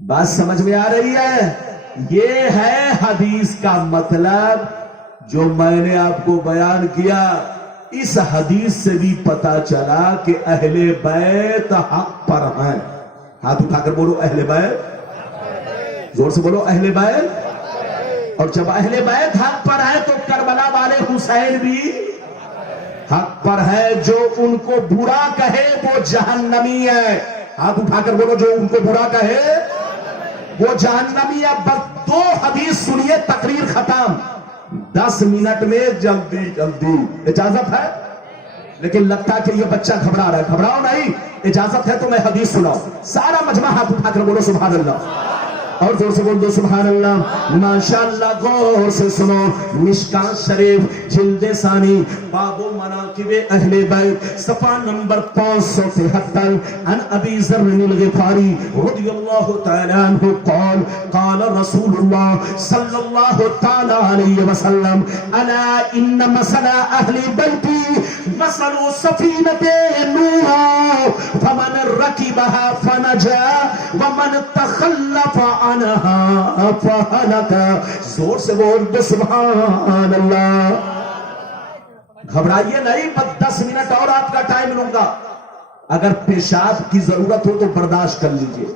بات سمجھ میں آ رہی ہے؟ یہ ہے حدیث کا مطلب جو میں نے آپ کو بیان کیا۔ اس حدیث سے بھی پتا چلا کہ اہل بیت حق پر ہیں۔ ہاتھ اٹھا کر بولو اہل بیت، زور سے بولو اہل بیت۔ اور جب اہل بیت حق پر ہے تو کربلا والے حسین بھی حق پر ہے۔ جو ان کو برا کہے وہ جہنمی ہے۔ ہاتھ اٹھا کر بولو جو ان کو برا کہے وہ جہنمی ہے۔ بس 2 حدیث سنیے، تقریر ختم۔ 10 منٹ میں جلدی جلدی اجازت ہے، لیکن لگتا ہے کہ یہ بچہ گھبرا رہا ہے۔ گھبراؤ نہیں، اجازت ہے تو میں حدیث سناؤں۔ سارا مجمع ہاتھ اٹھا کر بولو سبحان اللہ، اور زور سے بول دو سبحان اللہ۔ ماشاءاللہ غور سے سنو، مشکات شریف جلد ثانی باب مناقب اہل بیت صفحہ نمبر 573، عن ابی ذر الغفاری رضی اللہ تعالی عنہ قال قال رسول اللہ صلی اللہ تعالی علیہ وسلم الا ان مثل اہل بیتی مثل سفینۃ نوح فمن رکبها فنجا ومن تخلف عنها فهلك۔ زور سے بول دو سبحان اللہ۔ گھبرائیے نہیں، بس 10 منٹ اور آپ کا ٹائم لوں گا۔ اگر پیشاب کی ضرورت ہو تو برداشت کر لیجئے۔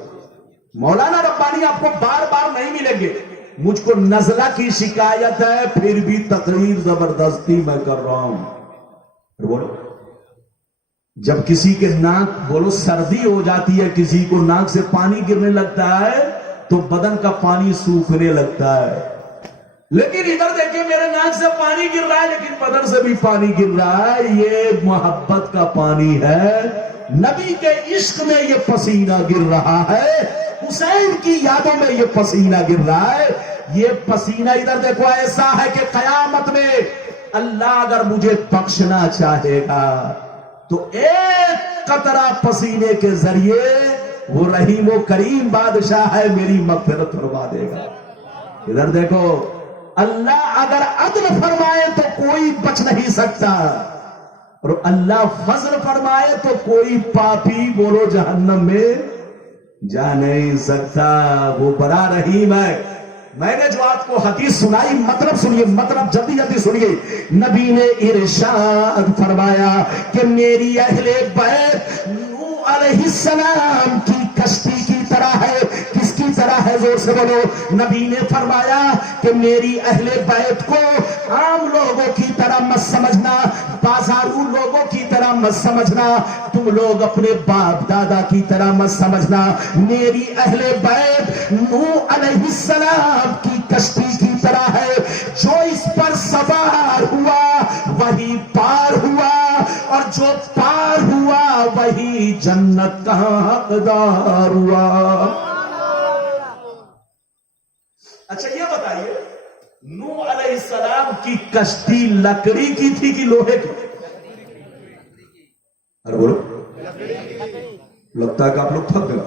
مولانا ربانی آپ کو بار بار نہیں ملیں گے۔ مجھ کو نزلہ کی شکایت ہے، پھر بھی تقریر زبردستی میں کر رہا ہوں۔ بولو جب کسی کے ناک، بولو سردی ہو جاتی ہے، کسی کو ناک سے پانی گرنے لگتا ہے تو بدن کا پانی سوکھنے لگتا ہے۔ لیکن ادھر دیکھیں میرے ناک سے پانی گر رہا ہے لیکن بدن سے بھی پانی گر رہا ہے۔ یہ محبت کا پانی ہے، نبی کے عشق میں یہ پسینہ گر رہا ہے، حسین کی یادوں میں یہ پسینہ گر رہا ہے۔ یہ پسینہ ادھر دیکھو ایسا ہے کہ قیامت میں اللہ اگر مجھے بخشنا چاہے گا تو ایک قطرہ پسینے کے ذریعے وہ رحیم و کریم بادشاہ ہے، میری مغفرت فرما دے گا۔ ادھر دیکھو، اللہ اگر عدل فرمائے تو کوئی بچ نہیں سکتا، اور اللہ فضل فرمائے تو کوئی پاپی بولو جہنم میں جا نہیں سکتا۔ وہ بڑا رحیم ہے۔ میں نے جو آپ کو حدیث سنائی، مطلب سنیے، مطلب جلدی جلدی سنیے۔ نبی نے ارشاد فرمایا کہ میری اہل بیت نوح علیہ السلام کی کشتی کی طرح ہے۔ کس کی طرح ہے؟ زور سے بولو۔ نبی نے فرمایا کہ میری اہل بیت کو عام لوگوں کی طرح مت سمجھنا، بازارو لوگوں کی طرح مت سمجھنا، تم لوگ اپنے باپ دادا کی طرح مت سمجھنا۔ میری اہل بیت نوح علیہ السلام کی کشتی کی طرح ہے، جو اس پر سوار ہوا وہی پار ہوا، اور جو پار ہوا وہی جنت کا حقدار ہوا۔ اچھا یہ بتائیے، نوح علیہ السلام کی کشتی لکڑی کی تھی کہ لوہے کی؟ ارے بولو، لگتا ہے کہ آپ لوگ تھک گئے۔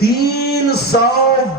300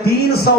300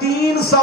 300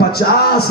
50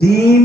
3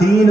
3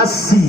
80।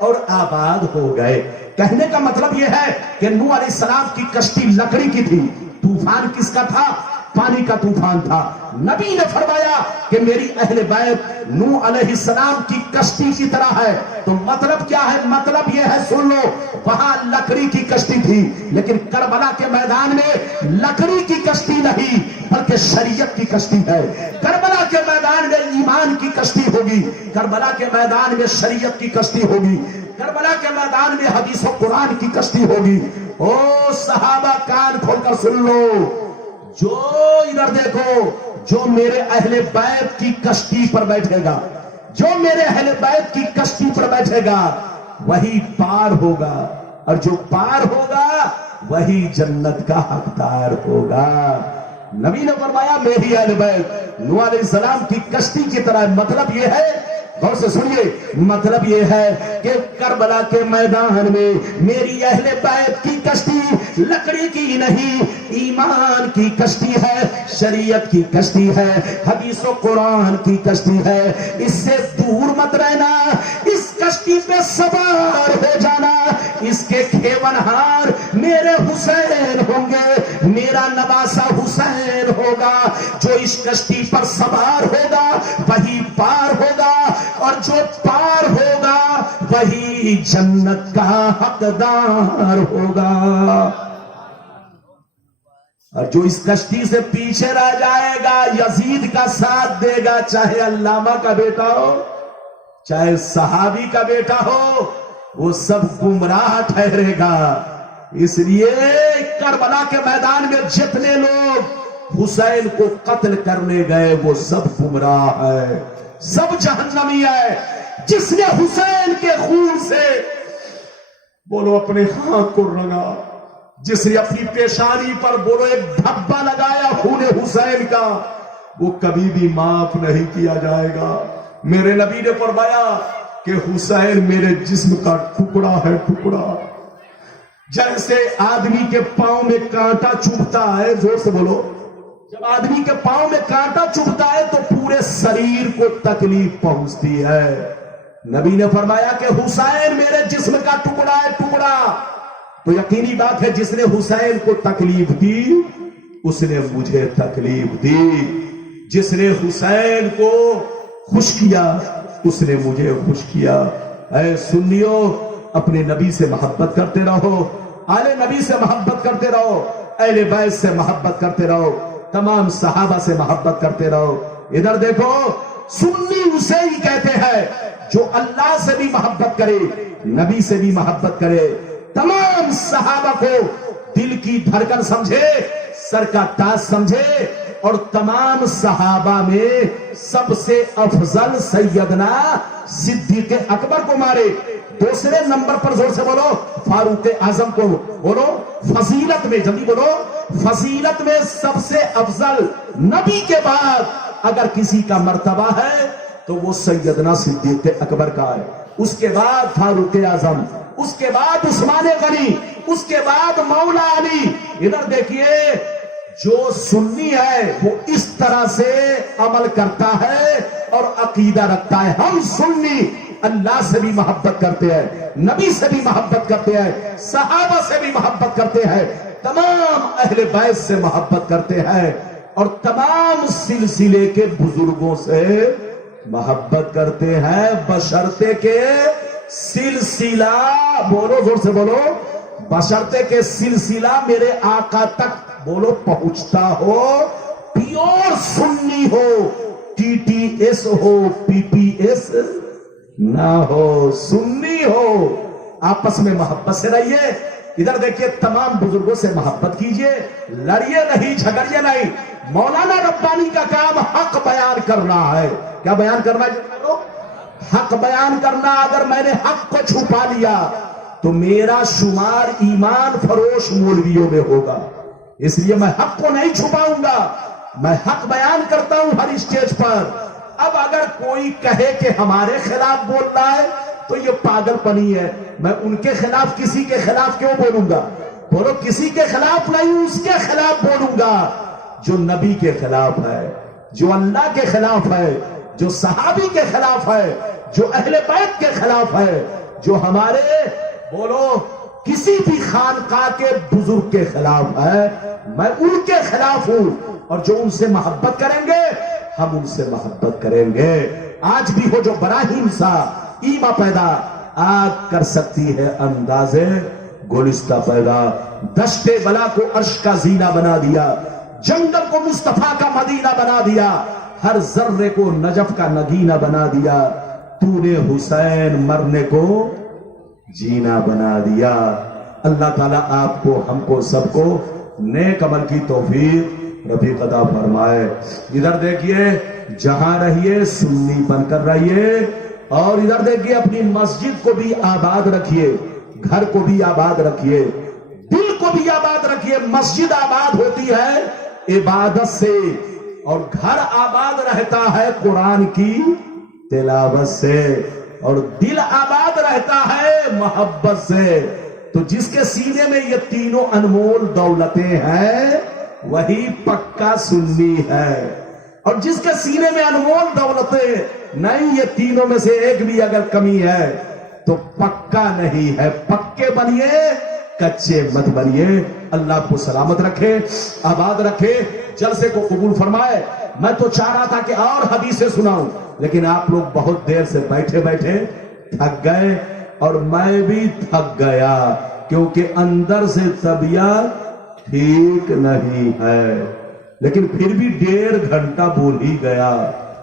اور آباد ہو گئے. کہنے کا مطلب یہ ہے کہ نوح علیہ السلام کی کشتی لکڑی کی تھی. طوفان کس کا تھا؟ پانی کا طوفان تھا. نبی نے فرمایا کہ میری اہل بیت نوح علیہ السلام کی کشتی کی طرح ہے. تو مطلب کیا ہے؟ مطلب یہ ہے، سن لو، وہاں لکڑی کی کشتی تھی، لیکن کربلا کے میدان میں لکڑی کی کشتی نہیں بلکہ شریعت کی کشتی ہے. کربلا کے میدان میں ایمان کی کشتی ہوگی، کربلا کے میدان میں شریعت کی کشتی ہوگی، کربلا کے میدان میں حدیث و قرآن کی کشتی ہوگی. او صحابہ کان کھول کر سن لو، جو ادھر دیکھو، جو میرے اہل بیت کی کشتی پر بیٹھے گا، جو میرے اہل بیت کی کشتی پر بیٹھے گا وہی پار ہوگا، اور جو پار ہوگا وہی جنت کا حقدار ہوگا. نبی نے فرمایا میری اہل بیت نوح علیہ السلام کی کشتی کی طرح. مطلب یہ ہے، غور سے سنیے، مطلب یہ ہے کہ کربلا کے میدان میں میری اہل بیت کی کشتی لکڑی کی نہیں، ایمان کی کشتی ہے، شریعت کی کشتی ہے، حدیث و قرآن کی کشتی ہے. اس سے دور مت رہنا، اس کشتی پہ سوار ہو جانا. اس کے کھیونہار میرے حسین ہوں گے، میرا نواسا حسین ہوگا. جو اس کشتی پر سوار ہوگا وہی پار ہوگا، اور جو پار ہوگا وہی جنت کا حقدار ہوگا. اور جو اس کشتی سے پیچھے رہ جائے گا، یزید کا ساتھ دے گا، چاہے علامہ کا بیٹا ہو، چاہے صحابی کا بیٹا ہو، وہ سب گمراہ ٹھہرے گا. اس لیے کربلا کے میدان میں جتنے لوگ حسین کو قتل کرنے گئے وہ سب گمراہ ہے، سب جہنمی ہے. جس نے حسین کے خون سے بولو اپنے ہاتھ کو رنگا، جس نے اپنی پیشانی پر بولو ایک دھبا لگایا خون حسین کا، وہ کبھی بھی معاف نہیں کیا جائے گا. میرے نبی نے فرمایا کہ حسین میرے جسم کا ٹکڑا ہے، ٹکڑا. جیسے آدمی کے پاؤں میں کانٹا چبھتا ہے، زور سے بولو، جب آدمی کے پاؤں میں کانٹا چبھتا ہے تو پورے شریر کو تکلیف پہنچتی ہے. نبی نے فرمایا کہ حسین میرے جسم کا ٹکڑا ہے، ٹکڑا. تو یقینی بات ہے جس نے حسین کو تکلیف دی اس نے مجھے تکلیف دی، جس نے حسین کو خوش کیا اس نے مجھے خوش کیا. اے سنیو، اپنے نبی سے محبت کرتے رہو، آل نبی سے محبت کرتے رہو، اہل بیت سے محبت کرتے رہو، تمام صحابہ سے محبت کرتے رہو. ادھر دیکھو، سنی اسے ہی کہتے ہیں جو اللہ سے بھی محبت کرے، نبی سے بھی محبت کرے، تمام صحابہ کو دل کی دھڑکن سمجھے، سر کا تاج سمجھے، اور تمام صحابہ میں سب سے افضل سیدنا صدیق اکبر کو مارے. دوسرے نمبر پر زور سے بولو فاروق اعظم کو. بولو فضیلت میں، جلدی بولو، فضیلت میں سب سے افضل نبی کے بعد اگر کسی کا مرتبہ ہے تو وہ سیدنا صدیق اکبر کا ہے. اس کے بعد فاروق اعظم، اس کے بعد عثمان غنی، اس کے بعد مولا علی. ادھر دیکھیے، جو سنی ہے وہ اس طرح سے عمل کرتا ہے اور عقیدہ رکھتا ہے. ہم سنی اللہ سے بھی محبت کرتے ہیں، نبی سے بھی محبت کرتے ہیں، صحابہ سے بھی محبت کرتے ہیں، تمام اہل بیت سے محبت کرتے ہیں، اور تمام سلسلے کے بزرگوں سے محبت کرتے ہیں، بشرطے کے سلسلہ، بولو زور سے بولو، بشرطے کے سلسلہ میرے آقا تک بولو پہنچتا ہو، پیور سنی ہو، ٹی ٹی ایس ہو، پی پی ایس نہ ہو، سنی ہو. آپس میں محبت سے رہیے. ادھر دیکھیے، تمام بزرگوں سے محبت کیجئے، لڑیے نہیں، جھگڑیے نہیں. مولانا ربانی کا کام حق بیان کرنا ہے. کیا بیان کرنا ہے؟ حق بیان کرنا. اگر میں نے حق کو چھپا لیا تو میرا شمار ایمان فروش مولویوں میں ہوگا. اس لیے میں حق کو نہیں چھپاؤں گا، میں حق بیان کرتا ہوں ہر اسٹیج پر. اب اگر کوئی کہے کہ ہمارے خلاف بول رہا ہے تو یہ پاگل پنی ہے. میں ان کے خلاف کسی کے خلاف کیوں بولوں گا؟ بولو، کسی کے خلاف نہیں، اس کے خلاف بولوں گا جو نبی کے خلاف ہے، جو اللہ کے خلاف ہے، جو صحابی کے خلاف ہے، جو اہل بیت کے خلاف ہے. جو ہمارے بولو کسی بھی خانقاہ کے بزرگ کے خلاف ہے، میں ان کے خلاف ہوں، اور جو ان سے محبت کریں گے ہم ان سے محبت کریں گے۔ آج بھی ہو جو براہیم سا ایما پیدا، آگ کر سکتی ہے اندازے گلستہ پیدا۔ دشت بلا کو عرش کا زینہ بنا دیا، جنگل کو مصطفیٰ کا مدینہ بنا دیا، ہر ذرے کو نجف کا نگینہ بنا دیا، تو نے حسین مرنے کو جینا بنا دیا۔ اللہ تعالیٰ آپ کو، ہم کو، سب کو نیک عمل کی توفیق رفیق عطا فرمائے۔ ادھر دیکھیے، جہاں رہیے سنی بن کر رہیے، اور ادھر دیکھیے اپنی مسجد کو بھی آباد رکھیے، گھر کو بھی آباد رکھیے، دل کو بھی آباد رکھیے۔ مسجد آباد ہوتی ہے عبادت سے، اور گھر آباد رہتا ہے قرآن کی تلاوت سے، اور دل آباد رہتا ہے محبت سے۔ تو جس کے سینے میں یہ تینوں انمول دولتیں ہیں وہی پکا سنی ہے، اور جس کے سینے میں انمول دولتیں نہیں، یہ تینوں میں سے ایک بھی اگر کمی ہے تو پکا نہیں ہے۔ پکے بنیے، کچے مت بنیے۔ اللہ آپ کو سلامت رکھے، آباد رکھے، جلسے کو قبول فرمائے۔ میں تو چاہ رہا تھا کہ اور حدیثیں سناؤں، لیکن آپ لوگ بہت دیر سے بیٹھے بیٹھے تھک گئے، اور میں بھی تھک گیا، کیونکہ اندر سے طبیعت ٹھیک نہیں ہے، لیکن پھر بھی 1.5 گھنٹہ بول ہی گیا۔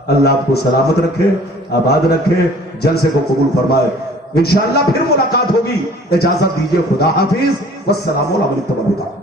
اللہ آپ کو سلامت رکھے، آباد رکھے، جلسے کو قبول فرمائے۔ انشاءاللہ پھر ملاقات ہوگی، اجازت دیجیے، خدا حافظ، والسلام علیکم۔